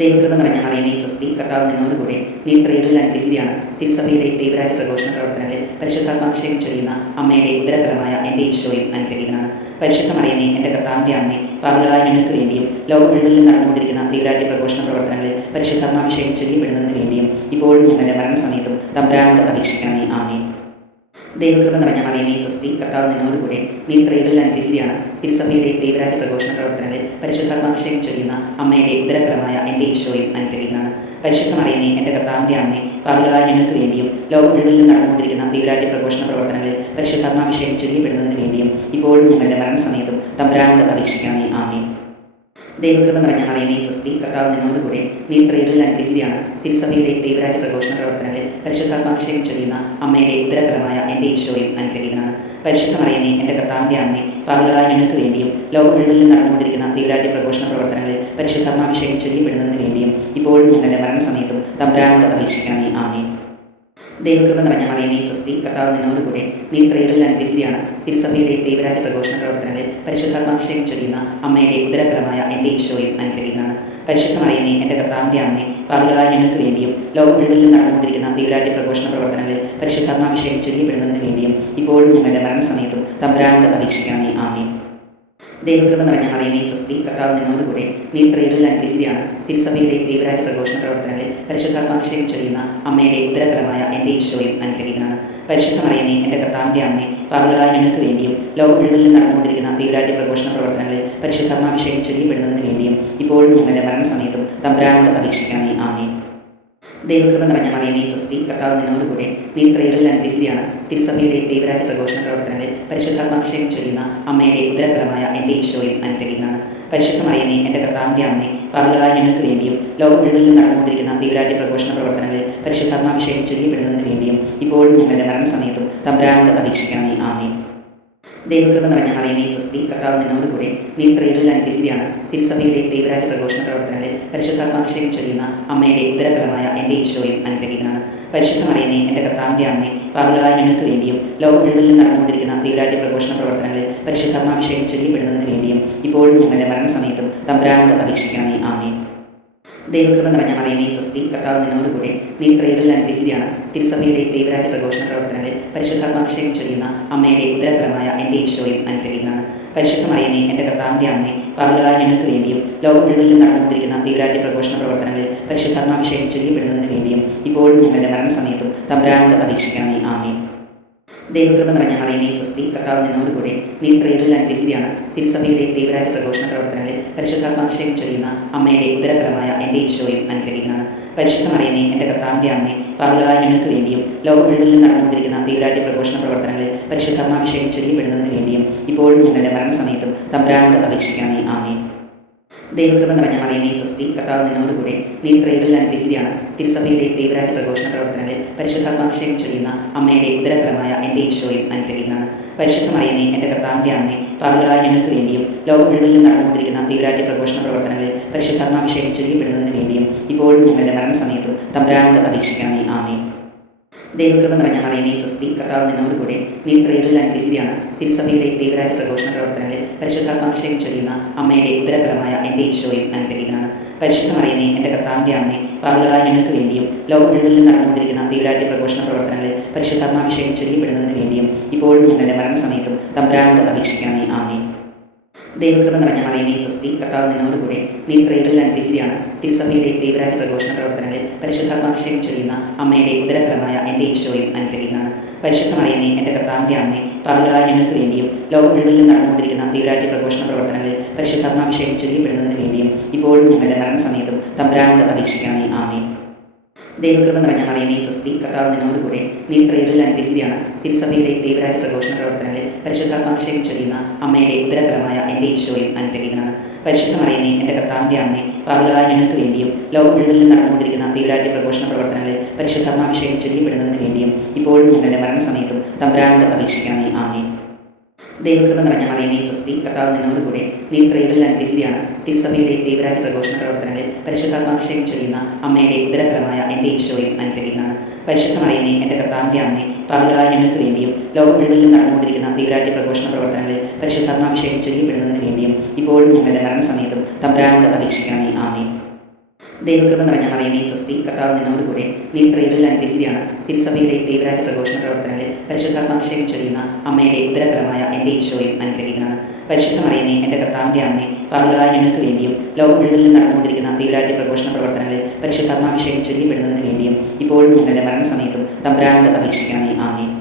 ദൈവകൃപ നിറഞ്ഞ മറിയമേ സ്വസ്തി, കർത്താവ് നിന്നോടുകൂടെ, നീ സ്ത്രീകളിൽ അനുഗ്രഹീതയാണ്. തിരുസഭയുടെ ദൈവരാജ്യ പ്രഘോഷണ പ്രവർത്തനങ്ങളിൽ പരിശുദ്ധാത്മാഭിഷേകം ചൊരിയുന്ന അമ്മയുടെ ഉദരഫലമായ എൻ്റെ ഈശോയും അനുഗ്രഹീതനാണ്. പരിശുദ്ധ മറിയമേ, എൻ്റെ കർത്താവിൻ്റെ അമ്മേ, പാപികളായ ഞങ്ങൾക്ക് വേണ്ടിയും ലോകം മുഴുവനിലും നടന്നുകൊണ്ടിരിക്കുന്ന ദൈവരാജ്യ പ്രഘോഷണ പ്രവർത്തനങ്ങളിൽ പരിശുദ്ധാത്മാഭിഷേകം ചൊരിയപ്പെടുന്നതിന് വേണ്ടിയും ഇപ്പോഴും ഞങ്ങളുടെ മരണസമയത്തും തമ്പുരാനോട് അപേക്ഷിക്കണമേ. ആമേൻ. ദൈവകൃപ നിറഞ്ഞ മറിയമേ സ്വസ്തി, കർത്താവ് നിന്നോടുകൂടെ, നീ സ്ത്രീകളിൽ അനുഗ്രഹീതയാണ്. തിരുസഭയുടെ ദൈവരാജ്യ പ്രഘോഷണ പ്രവർത്തനങ്ങളിൽ പരിശുദ്ധാത്മാഭിഷേകം ചൊരിയുന്ന അമ്മയുടെ ഉദരഫലമായ എൻ്റെ ഈശോയും അനുഗ്രഹീതനാണ്. പരിശുദ്ധ മറിയമേ, എൻ്റെ കർത്താവിൻ്റെ അമ്മേ, പാപികളായ ഞങ്ങൾക്ക് വേണ്ടിയും ലോകം മുഴുവനിലും നടന്നുകൊണ്ടിരിക്കുന്ന ദൈവരാജ്യ പ്രഘോഷണ പ്രവർത്തനങ്ങളിൽ പരിശുദ്ധാത്മാഭിഷേകം ചൊരിയപ്പെടുന്നതിന് വേണ്ടിയും ഇപ്പോഴും ഞങ്ങളുടെ മരണസമയത്തും തമ്പുരാനോട് അപേക്ഷിക്കണമേ. ആമേൻ. ദൈവകൃപ നിറഞ്ഞ മറിയമേ സ്വസ്തി, കർത്താവ് നിന്നോടുകൂടെ, നീ സ്ത്രീകളിൽ അനുഗ്രഹീതയാണ്. തിരുസഭയുടെ ദൈവരാജ്യ പ്രഘോഷണ പ്രവർത്തനങ്ങളിൽ പരിശുദ്ധാത്മാഭിഷേകം ചൊരിയുന്ന അമ്മയുടെ ഉദരഫലമായ എൻ്റെ ഈശോയും അനുഗ്രഹീതനാണ്. പരിശുദ്ധ മറിയമേ, എൻ്റെ കർത്താവിൻ്റെ അമ്മേ, പാപികളായ ഞങ്ങൾക്ക് വേണ്ടിയും ലോകം മുഴുവനിലും നടന്നുകൊണ്ടിരിക്കുന്ന ദൈവരാജ്യ പ്രഘോഷണ പ്രവർത്തനങ്ങളിൽ പരിശുദ്ധാത്മാഭിഷേകം ചൊരിയപ്പെടുന്നതിന് വേണ്ടിയും ഇപ്പോഴും ഞങ്ങളുടെ മരണസമയത്തും തമ്പുരാനോട് അപേക്ഷിക്കണമേ. ആമേൻ. ദൈവകൃപ നിറഞ്ഞ മറിയമേ സ്വസ്തി, കർത്താവ് നിന്നോടുകൂടെ, നീ സ്ത്രീകളിൽ അനുഗ്രഹീതയാണ്. തിരുസഭയുടെ ദൈവരാജ്യ പ്രഘോഷണ പ്രവർത്തനങ്ങളിൽ പരിശുദ്ധാത്മാഭിഷേകം ചൊരിയുന്ന അമ്മയുടെ ഉദരഫലമായ എൻ്റെ ഈശോയും അനുഗ്രഹീതനാണ്. പരിശുദ്ധ മറിയമേ, എൻ്റെ കർത്താവിൻ്റെ അമ്മേ, പാപികളായ ഞങ്ങൾക്ക് വേണ്ടിയും ലോകം മുഴുവനിലും നടന്നുകൊണ്ടിരിക്കുന്ന ദൈവരാജ്യ പ്രഘോഷണ പ്രവർത്തനങ്ങളിൽ പരിശുദ്ധാത്മാഭിഷേകം ചൊരിയപ്പെടുന്നതിന് വേണ്ടിയും ഇപ്പോഴും ഞങ്ങളുടെ മരണസമയത്തും തമ്പുരാനോട് അപേക്ഷിക്കണമേ. ആമേൻ. ദൈവകൃപ നിറഞ്ഞ മറിയമേ സ്വസ്തി, കർത്താവ് നിന്നോടുകൂടെ, നീ സ്ത്രീകളിൽ അനുഗ്രഹീതയാണ്. തിരുസഭയുടെ ദൈവരാജ്യ പ്രഘോഷണ പ്രവർത്തനങ്ങളിൽ പരിശുദ്ധാത്മാഭിഷേകം ചൊരിയുന്ന അമ്മയുടെ ഉദരഫലമായ എൻ്റെ ഈശോയും അനുഗ്രഹീതനാണ്. പരിശുദ്ധ മറിയമേ, എൻ്റെ കർത്താവിൻ്റെ അമ്മേ, പാപികളായ ഞങ്ങൾക്ക് വേണ്ടിയും ലോകം മുഴുവനിലും നടന്നുകൊണ്ടിരിക്കുന്ന ദൈവരാജ്യ പ്രഘോഷണ പ്രവർത്തനങ്ങളിൽ പരിശുദ്ധാത്മാഭിഷേകം ചൊരിയപ്പെടുന്നതിന് വേണ്ടിയും ഇപ്പോഴും ഞങ്ങളുടെ മരണസമയത്തും തമ്പുരാനോട് അപേക്ഷിക്കണമേ. ആമേൻ. ദൈവകൃപ നിറഞ്ഞ മറിയമേ സ്വസ്തി, കർത്താവ് നിന്നോടുകൂടെ, നീ സ്ത്രീകളിൽ അനുഗ്രഹീതയാണ്. തിരുസഭയുടെ ദൈവരാജ്യ പ്രഘോഷണ പ്രവർത്തനങ്ങളിൽ പരിശുദ്ധാത്മാഭിഷേകം ചൊരിയുന്ന അമ്മയുടെ ഉദരഫലമായ എൻ്റെ ഈശോയും അനുഗ്രഹീതനാണ്. പരിശുദ്ധ മറിയമേ, എൻ്റെ കർത്താവിൻ്റെ അമ്മേ, പാപികളായ ഞങ്ങൾക്ക് വേണ്ടിയും ലോകം മുഴുവനിലും നടന്നുകൊണ്ടിരിക്കുന്ന ദൈവരാജ്യ പ്രഘോഷണ പ്രവർത്തനങ്ങളിൽ പരിശുദ്ധാത്മാഭിഷേകം ചൊരിയപ്പെടുന്നതിന് വേണ്ടിയും ഇപ്പോഴും ഞങ്ങളുടെ മരണസമയത്തും തമ്പുരാനോട് അപേക്ഷിക്കണമേ. ആമേൻ. ദൈവകൃപ നിറഞ്ഞ മറിയമേ സ്വസ്തി, കർത്താവ് നിന്നോടുകൂടെ, നീ സ്ത്രീകളിൽ അനുഗ്രഹീതയാണ്. തിരുസഭയുടെ ദൈവരാജ്യ പ്രഘോഷണ പ്രവർത്തനങ്ങളിൽ പരിശുദ്ധാത്മാഭിഷേകം ചൊരിയുന്ന അമ്മയുടെ ഉദരഫലമായ എൻ്റെ ഈശോയും അനുഗ്രഹീതനാണ്. പരിശുദ്ധ മറിയമേ, എൻ്റെ കർത്താവിൻ്റെ അമ്മേ, പാപികളായ ഞങ്ങൾക്ക് വേണ്ടിയും ലോകം മുഴുവനിലും നടന്നുകൊണ്ടിരിക്കുന്ന ദൈവരാജ്യ പ്രഘോഷണ പ്രവർത്തനങ്ങളിൽ പരിശുദ്ധാത്മാഭിഷേകം ചൊരിയപ്പെടുന്നതിന് വേണ്ടിയും ഇപ്പോഴും ഞങ്ങളുടെ മരണസമയത്തും തമ്പുരാനോട് അപേക്ഷിക്കണമേ. ആമേൻ. ദൈവകൃപ നിറഞ്ഞ മറിയമേ സ്വസ്തി, കർത്താവ് നിന്നോടുകൂടെ, നീ സ്ത്രീകളിൽ അനുഗ്രഹീതയാണ്. തിരുസഭയുടെ ദൈവരാജ്യ പ്രഘോഷണ പ്രവർത്തനങ്ങളിൽ പരിശുദ്ധാത്മാഭിഷേകം ചൊരിയുന്ന അമ്മയുടെ ഉദരഫലമായ എൻ്റെ ഈശോയും അനുഗ്രഹീതനാണ്. പരിശുദ്ധ മറിയമേ, എൻ്റെ കർത്താവിൻ്റെ അമ്മേ, പാപികളായ ഞങ്ങൾക്ക് വേണ്ടിയും ലോകം മുഴുവനിലും നടന്നുകൊണ്ടിരിക്കുന്ന ദൈവരാജ്യ പ്രഘോഷണ പ്രവർത്തനങ്ങളിൽ പരിശുദ്ധാത്മാഭിഷേകം ചൊരിയപ്പെടുന്നതിന് വേണ്ടിയും ഇപ്പോഴും ഞങ്ങളുടെ മരണസമയത്തും തമ്പുരാനോട് അപേക്ഷിക്കണമേ. ആമേൻ. ദൈവകൃപ നിറഞ്ഞ മറിയമേ സ്വസ്തി, കർത്താവ് നിന്നോടുകൂടെ, നീ സ്ത്രീകളിൽ അനുഗ്രഹീതയാണ്. തിരുസഭയുടെ ദൈവരാജ്യ പ്രഘോഷണ പ്രവർത്തനങ്ങളിൽ പരിശുദ്ധാത്മാഭിഷേകം ചൊരിയുന്ന അമ്മയുടെ ഉദരഫലമായ എൻ്റെ ഈശോയും അനുഗ്രഹീതനാണ്. പരിശുദ്ധ മറിയമേ, എൻ്റെ കർത്താവിൻ്റെ അമ്മേ, പാപികളായ ഞങ്ങൾക്ക് വേണ്ടിയും ലോകം മുഴുവനിലും നടന്നുകൊണ്ടിരിക്കുന്ന ദൈവരാജ്യ പ്രഘോഷണ പ്രവർത്തനങ്ങളിൽ പരിശുദ്ധാത്മാഭിഷേകം ചൊരിയപ്പെടുന്നതിന് വേണ്ടിയും ഇപ്പോഴും ഞങ്ങളുടെ മരണസമയത്തും തമ്പുരാനോട് അപേക്ഷിക്കണമേ. ആമേൻ. ദൈവകൃപ നിറഞ്ഞ മറിയമേ സ്വസ്തി, കർത്താവ് നിന്നോടുകൂടെ, നീ സ്ത്രീകളിൽ അനുഗ്രഹീതയാണ്. തിരുസഭയുടെ ദൈവരാജ്യ പ്രഘോഷണ പ്രവർത്തനങ്ങളിൽ പരിശുദ്ധാത്മാഭിഷേകം ചൊരിയുന്ന അമ്മയുടെ ഉദരഫലമായ എൻ്റെ ഈശോയും അനുഗ്രഹീതനാണ്. പരിശുദ്ധ മറിയമേ, എൻ്റെ കർത്താവിൻ്റെ അമ്മേ, പാപികളായ ഞങ്ങൾക്ക് വേണ്ടിയും ലോകം മുഴുവനിലും നടന്നുകൊണ്ടിരിക്കുന്ന ദൈവരാജ്യ പ്രഘോഷണ പ്രവർത്തനങ്ങളിൽ പരിശുദ്ധാത്മാഭിഷേകം ചൊരിയപ്പെടുന്നതിന് വേണ്ടിയും ഇപ്പോഴും ഞങ്ങളുടെ മരണസമയത്തും തമ്പുരാനോട് അപേക്ഷിക്കണമേ. ആമേൻ. ദൈവകൃപ നിറഞ്ഞ മറിയമേ സ്വസ്തി, കർത്താവ് നിന്നോടുകൂടെ, നീ സ്ത്രീകളിൽ അനുഗ്രഹീതയാണ്. തിരുസഭയുടെ ദൈവരാജ്യ പ്രഘോഷണ പ്രവർത്തനങ്ങളിൽ പരിശുദ്ധാത്മാഭിഷേകം ചൊരിയുന്ന അമ്മയുടെ ഉദരഫലമായ എൻ്റെ ഈശോയും അനുഗ്രഹീതനാണ്. പരിശുദ്ധ മറിയമേ, എൻ്റെ കർത്താവിൻ്റെ അമ്മേ, പാപികളായ ഞങ്ങൾക്ക് വേണ്ടിയും ലോകം മുഴുവനിലും നടന്നുകൊണ്ടിരിക്കുന്ന ദൈവരാജ്യ പ്രഘോഷണ പ്രവർത്തനങ്ങളിൽ പരിശുദ്ധാത്മാഭിഷേകം ചൊരിയപ്പെടുന്നതിന് വേണ്ടിയും ഇപ്പോഴും ഞങ്ങളുടെ മരണസമയത്തും തമ്പുരാനോട് അപേക്ഷിക്കണമേ. ആമേൻ. ദൈവകൃപ നിറഞ്ഞ മറിയമേ സ്വസ്തി, കർത്താവ് നിന്നോടുകൂടെ, നീ സ്ത്രീകളിൽ അനുഗ്രഹീതയാണ്. തിരുസഭയുടെ ദൈവരാജ്യ പ്രഘോഷണ പ്രവർത്തനങ്ങളിൽ പരിശുദ്ധാത്മാഭിഷേകം ചൊരിയുന്ന അമ്മയുടെ ഉദരഫലമായ എൻ്റെ ഈശോയും അനുഗ്രഹീതനാണ്. പരിശുദ്ധ മറിയമേ, എൻ്റെ കർത്താവിൻ്റെ അമ്മേ, പാപികളായ ഞങ്ങൾക്ക് വേണ്ടിയും ലോകം മുഴുവനിലും നടന്നുകൊണ്ടിരിക്കുന്ന ദൈവരാജ്യ പ്രഘോഷണ പ്രവർത്തനങ്ങളിൽ പരിശുദ്ധാത്മാഭിഷേകം ചൊരിയപ്പെടുന്നതിന് വേണ്ടിയും ഇപ്പോഴും ഞങ്ങളുടെ മരണസമയത്തും തമ്പുരാനോട് അപേക്ഷിക്കണമേ. ആമേൻ. ദൈവകൃപ നിറഞ്ഞ മറിയമേ സ്വസ്തി, കർത്താവ് നിന്നോടുകൂടെ, നീ സ്ത്രീകളിൽ അനുഗ്രഹീതയാണ്. തിരുസഭയുടെ ദൈവരാജ്യ പ്രഘോഷണ പ്രവർത്തനങ്ങളിൽ പരിശുദ്ധാത്മാഭിഷേകം ചൊരിയുന്ന അമ്മയുടെ ഉദരഫലമായ എൻ്റെ ഈശോയും അനുഗ്രഹീതനാണ്. പരിശുദ്ധ മറിയമേ, എൻ്റെ കർത്താവിൻ്റെ അമ്മേ, പാപികളായ ഞങ്ങൾക്ക് വേണ്ടിയും ലോകം മുഴുവനിലും നടന്നുകൊണ്ടിരിക്കുന്ന ദൈവരാജ്യ പ്രഘോഷണ പ്രവർത്തനങ്ങളിൽ പരിശുദ്ധാത്മാഭിഷേകം ചൊരിയപ്പെടുന്നതിന് വേണ്ടിയും ഇപ്പോഴും ഞങ്ങളുടെ മരണസമയത്തും തമ്പുരാനോട് അപേക്ഷിക്കണമേ. ആമേൻ. ദൈവകൃപ നിറഞ്ഞ മറിയമേ സ്വസ്തി, കർത്താവ് നിന്നോടുകൂടെ, നീ സ്ത്രീകളിൽ അനുഗ്രഹീതയാണ്. തിരുസഭയുടെ ദൈവരാജ്യ പ്രഘോഷണ പ്രവർത്തനങ്ങളിൽ പരിശുദ്ധാത്മാഭിഷേകം ചൊരിയുന്ന അമ്മയുടെ ഉദരഫലമായ എൻ്റെ ഈശോയും അനുഗ്രഹീതനാണ്. പരിശുദ്ധ മറിയമേ, എൻ്റെ കർത്താവിൻ്റെ അമ്മേ, പാപികളായ ഞങ്ങൾക്ക് വേണ്ടിയും ലോകം മുഴുവനിലും നടന്നുകൊണ്ടിരിക്കുന്ന ദൈവരാജ്യ പ്രഘോഷണ പ്രവർത്തനങ്ങളിൽ പരിശുദ്ധാത്മാഭിഷേകം ചൊരിയപ്പെടുന്നതിന് വേണ്ടിയും ഇപ്പോഴും ഞങ്ങളുടെ മരണസമയത്തും തമ്പുരാനോട് അപേക്ഷിക്കണമേ. ആമേൻ. ദൈവകൃപ നിറഞ്ഞ മറിയമേ സ്വസ്തി, കർത്താവ് നിന്നോടുകൂടെ, നീ സ്ത്രീകളിൽ അനുഗ്രഹീതയാണ്. തിരുസഭയുടെ ദൈവരാജ്യ പ്രഘോഷണ പ്രവർത്തനങ്ങളിൽ പരിശുദ്ധാത്മാഭിഷേകം ചൊരിയുന്ന അമ്മയുടെ ഉദരഫലമായ എൻ്റെ ഈശോയും അനുഗ്രഹീതനാണ്. പരിശുദ്ധ മറിയമേ, എൻ്റെ കർത്താവിൻ്റെ അമ്മേ, പാപികളായ ഞങ്ങൾക്ക് വേണ്ടിയും ലോകം മുഴുവനിലും നടന്നുകൊണ്ടിരിക്കുന്ന ദൈവരാജ്യ പ്രഘോഷണ പ്രവർത്തനങ്ങളിൽ പരിശുദ്ധാത്മാഭിഷേകം ചൊരിയപ്പെടുന്നതിന് വേണ്ടിയും ഇപ്പോഴും ഞങ്ങളുടെ മരണസമയത്തും തമ്പുരാനോട് അപേക്ഷിക്കണമേ. ആമേൻ.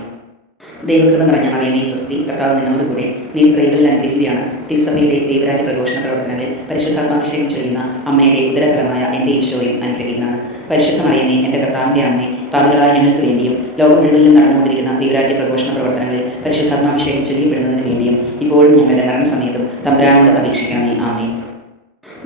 ദൈവകൃപ നിറഞ്ഞ മറിയമേ സ്വസ്തി, കർത്താവ് നിന്നോടുകൂടെ, നീ സ്ത്രീകളിൽ അനുഗ്രഹീതയാണ്. തിരുസഭയുടെ ദൈവരാജ്യ പ്രഘോഷണ പ്രവർത്തനങ്ങളിൽ പരിശുദ്ധാത്മാഭിഷേകം ചൊരിയുന്ന അമ്മയുടെ ഉദരഫലമായ എൻ്റെ ഈശോയും അനുഗ്രഹീതനാണ്. പരിശുദ്ധ മറിയമേ, എൻ്റെ കർത്താവിൻ്റെ അമ്മേ, പാപികളായ ഞങ്ങൾക്ക് വേണ്ടിയും ലോകം മുഴുവനിലും നടന്നുകൊണ്ടിരിക്കുന്ന ദൈവരാജ്യ പ്രഘോഷണ പ്രവർത്തനങ്ങളിൽ പരിശുദ്ധാത്മാഭിഷേകം ചൊരിയപ്പെടുന്നതിന് വേണ്ടിയും ഇപ്പോഴും ഞങ്ങളുടെ മരണസമയത്തും തമ്പുരാനോട് അപേക്ഷിക്കണമേ. ആമേൻ.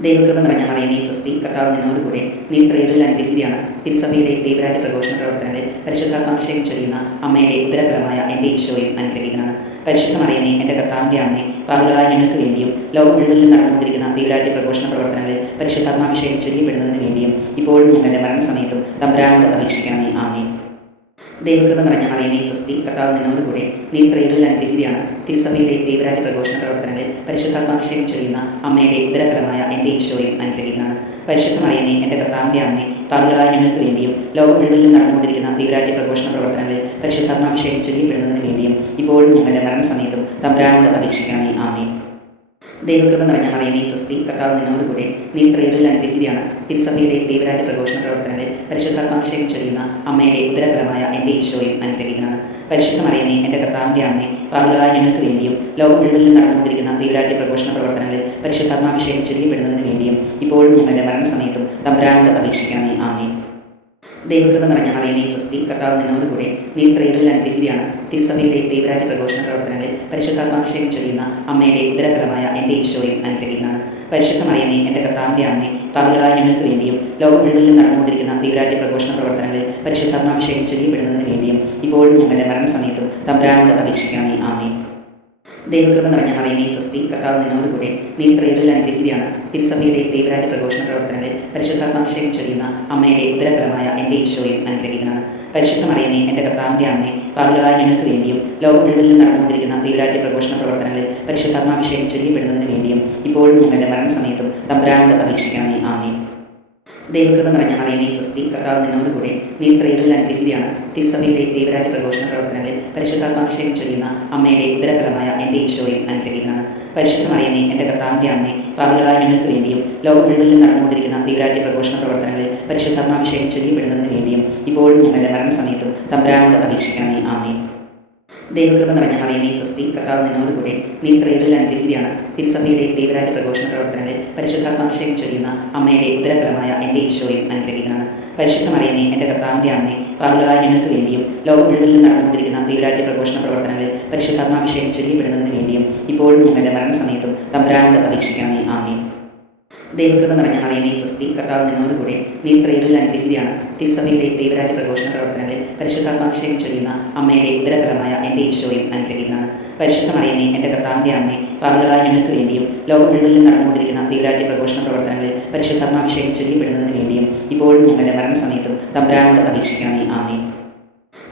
ദൈവകൃപ നിറഞ്ഞ മറിയമേ സ്വസ്തി, കർത്താവ് നിന്നോടുകൂടെ, നീ സ്ത്രീകളിൽ അനുഗ്രഹീതയാണ്. തിരുസഭയുടെ ദൈവരാജ്യ പ്രഘോഷണ പ്രവർത്തനങ്ങളിൽ പരിശുദ്ധാത്മാഭിഷേകം ചൊരിയുന്ന അമ്മയുടെ ഉദരഫലമായ എൻ്റെ ഈശോയും അനുഗ്രഹീതനാണ്. പരിശുദ്ധ മറിയമേ, എൻ്റെ കർത്താവിൻ്റെ അമ്മേ, പാപികളായ ഞങ്ങൾക്ക് വേണ്ടിയും ലോകം മുഴുവനിലും നടന്നുകൊണ്ടിരിക്കുന്ന ദൈവരാജ്യ പ്രഘോഷണ പ്രവർത്തനങ്ങളിൽ പരിശുദ്ധാത്മാഭിഷേകം ചൊരിയപ്പെടുന്നതിന് വേണ്ടിയും ഇപ്പോഴും ഞങ്ങളുടെ മരണസമയത്തും തമ്പുരാനോട് അപേക്ഷിക്കണമേ. ആമേൻ. ദൈവകൃപ നിറഞ്ഞ മറിയമേ സ്വസ്തി, കർത്താവ് നിന്നോടുകൂടെ, നീ സ്ത്രീകളിൽ അനുഗ്രഹീതയാണ്. തിരുസഭയുടെ ദൈവരാജ്യ പ്രഘോഷണ പ്രവർത്തനങ്ങളിൽ പരിശുദ്ധാത്മാഭിഷേകം ചൊരിയുന്ന അമ്മയുടെ ഉദരഫലമായ എൻ്റെ ഈശോയും അനുഗ്രഹീതനാണ്. പരിശുദ്ധ മറിയമേ, എൻ്റെ കർത്താവിൻ്റെ അമ്മേ, പാപികളായ ഞങ്ങൾക്ക് വേണ്ടിയും ലോകം മുഴുവനിലും നടന്നുകൊണ്ടിരിക്കുന്ന ദൈവരാജ്യ പ്രഘോഷണ പ്രവർത്തനങ്ങളിൽ പരിശുദ്ധാത്മാഭിഷേകം ചൊരിയപ്പെടുന്നതിന് വേണ്ടിയും ഇപ്പോഴും ഞങ്ങളുടെ മരണസമയത്തും തമ്പുരാനോട് അപേക്ഷിക്കണമേ. ആമേൻ. ദൈവകൃപ നിറഞ്ഞ മറിയമേ സ്വസ്തി, കർത്താവ് നിന്നോടുകൂടെ, നീ സ്ത്രീകളിൽ അനുഗ്രഹീതയാണ്. തിരുസഭയുടെ ദൈവരാജ്യ പ്രഘോഷണ പ്രവർത്തനങ്ങളിൽ പരിശുദ്ധാത്മാഭിഷേകം ചൊരിയുന്ന അമ്മയുടെ ഉദരഫലമായ എൻ്റെ ഈശോയും അനുഗ്രഹീതനാണ്. പരിശുദ്ധ മറിയമേ, എൻ്റെ കർത്താവിൻ്റെ അമ്മേ, പാപികളായ ഞങ്ങൾക്ക് വേണ്ടിയും ലോകം മുഴുവനിലും നടന്നുകൊണ്ടിരിക്കുന്ന ദൈവരാജ്യ പ്രഘോഷണ പ്രവർത്തനങ്ങളിൽ പരിശുദ്ധാത്മാഭിഷേകം ചൊരിയപ്പെടുന്നതിന് വേണ്ടിയും ഇപ്പോഴും ഞങ്ങളുടെ മരണസമയത്തും തമ്പുരാനോട് അപേക്ഷിക്കണമേ. ആമേൻ. ദൈവകൃപ നിറഞ്ഞ മറിയമേ സ്വസ്തി, കർത്താവ് നിന്നോടുകൂടെ, നീ സ്ത്രീകളിൽ അനുഗ്രഹീതയാണ്. തിരുസഭയുടെ ദൈവരാജ്യ പ്രഘോഷണ പ്രവർത്തനങ്ങളിൽ പരിശുദ്ധാത്മാഭിഷേകം ചൊരിയുന്ന അമ്മയുടെ ഉദരഫലമായ എൻ്റെ ഈശോയും അനുഗ്രഹീതനാണ്. പരിശുദ്ധ മറിയമേ, എൻ്റെ കർത്താവിൻ്റെ അമ്മേ, പാപികളായ ഞങ്ങൾക്ക് വേണ്ടിയും ലോകം മുഴുവനിലും നടന്നുകൊണ്ടിരിക്കുന്ന ദൈവരാജ്യ പ്രഘോഷണ പ്രവർത്തനങ്ങളിൽ പരിശുദ്ധാത്മാഭിഷേകം ചൊരിയപ്പെടുന്നതിന് വേണ്ടിയും ഇപ്പോഴും ഞങ്ങളുടെ മരണസമയത്തും തമ്പുരാനോട് അപേക്ഷിക്കണമേ. ആമേൻ. ദൈവകൃപ നിറഞ്ഞ മറിയമേ സ്വസ്തി, കർത്താവ് നിന്നോടുകൂടെ, നീ സ്ത്രീകളിൽ അനുഗ്രഹീതയാണ്. തിരുസഭയുടെ ദൈവരാജ്യ പ്രഘോഷണ പ്രവർത്തനങ്ങളിൽ പരിശുദ്ധാത്മാഭിഷേകം ചൊരിയുന്ന അമ്മയുടെ ഉദരഫലമായ എൻ്റെ ഈശോയും അനുഗ്രഹീതനാണ്. പരിശുദ്ധ മറിയമേ, എൻ്റെ കർത്താവിൻ്റെ അമ്മേ, പാപികളായ ഞങ്ങൾക്ക് വേണ്ടിയും ലോകം മുഴുവനിലും നടന്നുകൊണ്ടിരിക്കുന്ന ദൈവരാജ്യ പ്രഘോഷണ പ്രവർത്തനങ്ങളിൽ പരിശുദ്ധാത്മാഭിഷേകം ചൊരിയപ്പെടുന്നതിന് വേണ്ടിയും ഇപ്പോഴും ഞങ്ങളുടെ മരണസമയത്തും തമ്പുരാനോട് അപേക്ഷിക്കണമേ. ആമേൻ. ദൈവകൃപ നിറഞ്ഞ മറിയമേ സ്വസ്തി, കർത്താവ് നിന്നോടുകൂടെ, നീ സ്ത്രീകളിൽ അനുഗ്രഹീതയാണ്. തിരുസഭയുടെ ദൈവരാജ്യ പ്രഘോഷണ പ്രവർത്തനങ്ങളിൽ പരിശുദ്ധാത്മാഭിഷേകം ചൊരിയുന്ന അമ്മയുടെ ഉദരഫലമായ എൻ്റെ ഈശോയും അനുഗ്രഹീതനാണ്. പരിശുദ്ധ മറിയമേ, എൻ്റെ കർത്താവിൻ്റെ അമ്മേ, പാപികളായ ഞങ്ങൾക്ക് വേണ്ടിയും ലോകം മുഴുവനിലും നടന്നുകൊണ്ടിരിക്കുന്ന ദൈവരാജ്യ പ്രഘോഷണ പ്രവർത്തനങ്ങളിൽ പരിശുദ്ധാത്മാഭിഷേകം ചൊരിയപ്പെടുന്നതിന് വേണ്ടിയും ഇപ്പോഴും ഞങ്ങളുടെ മരണസമയത്തും തമ്പുരാനോട് അപേക്ഷിക്കണമേ. ആമേൻ. ദൈവകൃപ നിറഞ്ഞ മറിയമേ സ്വസ്തി, കർത്താവ് നിന്നോടുകൂടെ, നീ സ്ത്രീകളിൽ അനുഗ്രഹീതയാണ്. തിരുസഭയുടെ ദൈവരാജ്യ പ്രഘോഷണ പ്രവർത്തനങ്ങളിൽ പരിശുദ്ധാത്മാഭിഷേകം ചൊരിയുന്ന അമ്മയുടെ ഉദരഫലമായ എൻ്റെ ഈശോയും അനുഗ്രഹീതനാണ്. പരിശുദ്ധ മറിയമേ, എൻ്റെ കർത്താവിൻ്റെ അമ്മേ, പാപികളായ ഞങ്ങൾക്ക് വേണ്ടിയും ലോകം മുഴുവനിലും നടന്നുകൊണ്ടിരിക്കുന്ന ദൈവരാജ്യ പ്രഘോഷണ പ്രവർത്തനങ്ങളിൽ പരിശുദ്ധാത്മാഭിഷേകം ചൊരിയപ്പെടുന്നതിന് വേണ്ടിയും ഇപ്പോഴും ഞങ്ങളുടെ മരണസമയത്തും തമ്പുരാനോട് അപേക്ഷിക്കണമേ. ആമേൻ. ദൈവകൃപ നിറഞ്ഞ മറിയമേ സ്വസ്തി, കർത്താവ് നിന്നോടുകൂടെ, നീ സ്ത്രീകളിൽ അനുഗ്രഹീതയാണ്. തിരുസഭയുടെ ദൈവരാജ്യ പ്രഘോഷണ പ്രവർത്തനങ്ങളിൽ പരിശുദ്ധാത്മാഭിഷേകം ചൊരിയുന്ന അമ്മയുടെ ഉദരഫലമായ എൻ്റെ ഈശോയും അനുഗ്രഹീതനാണ്. പരിശുദ്ധ മറിയമേ, എൻ്റെ കർത്താവിൻ്റെ അമ്മേ, പാപികളായ ഞങ്ങൾക്ക് വേണ്ടിയും ലോകം മുഴുവനിലും നടന്നുകൊണ്ടിരിക്കുന്ന ദൈവരാജ്യ പ്രഘോഷണ പ്രവർത്തനങ്ങളിൽ പരിശുദ്ധാത്മാഭിഷേകം ചൊരിയപ്പെടുന്നതിന് വേണ്ടിയും ഇപ്പോഴും ഞങ്ങളുടെ മരണസമയത്തും തമ്പുരാനോട് അപേക്ഷിക്കണമേ. ആമേൻ.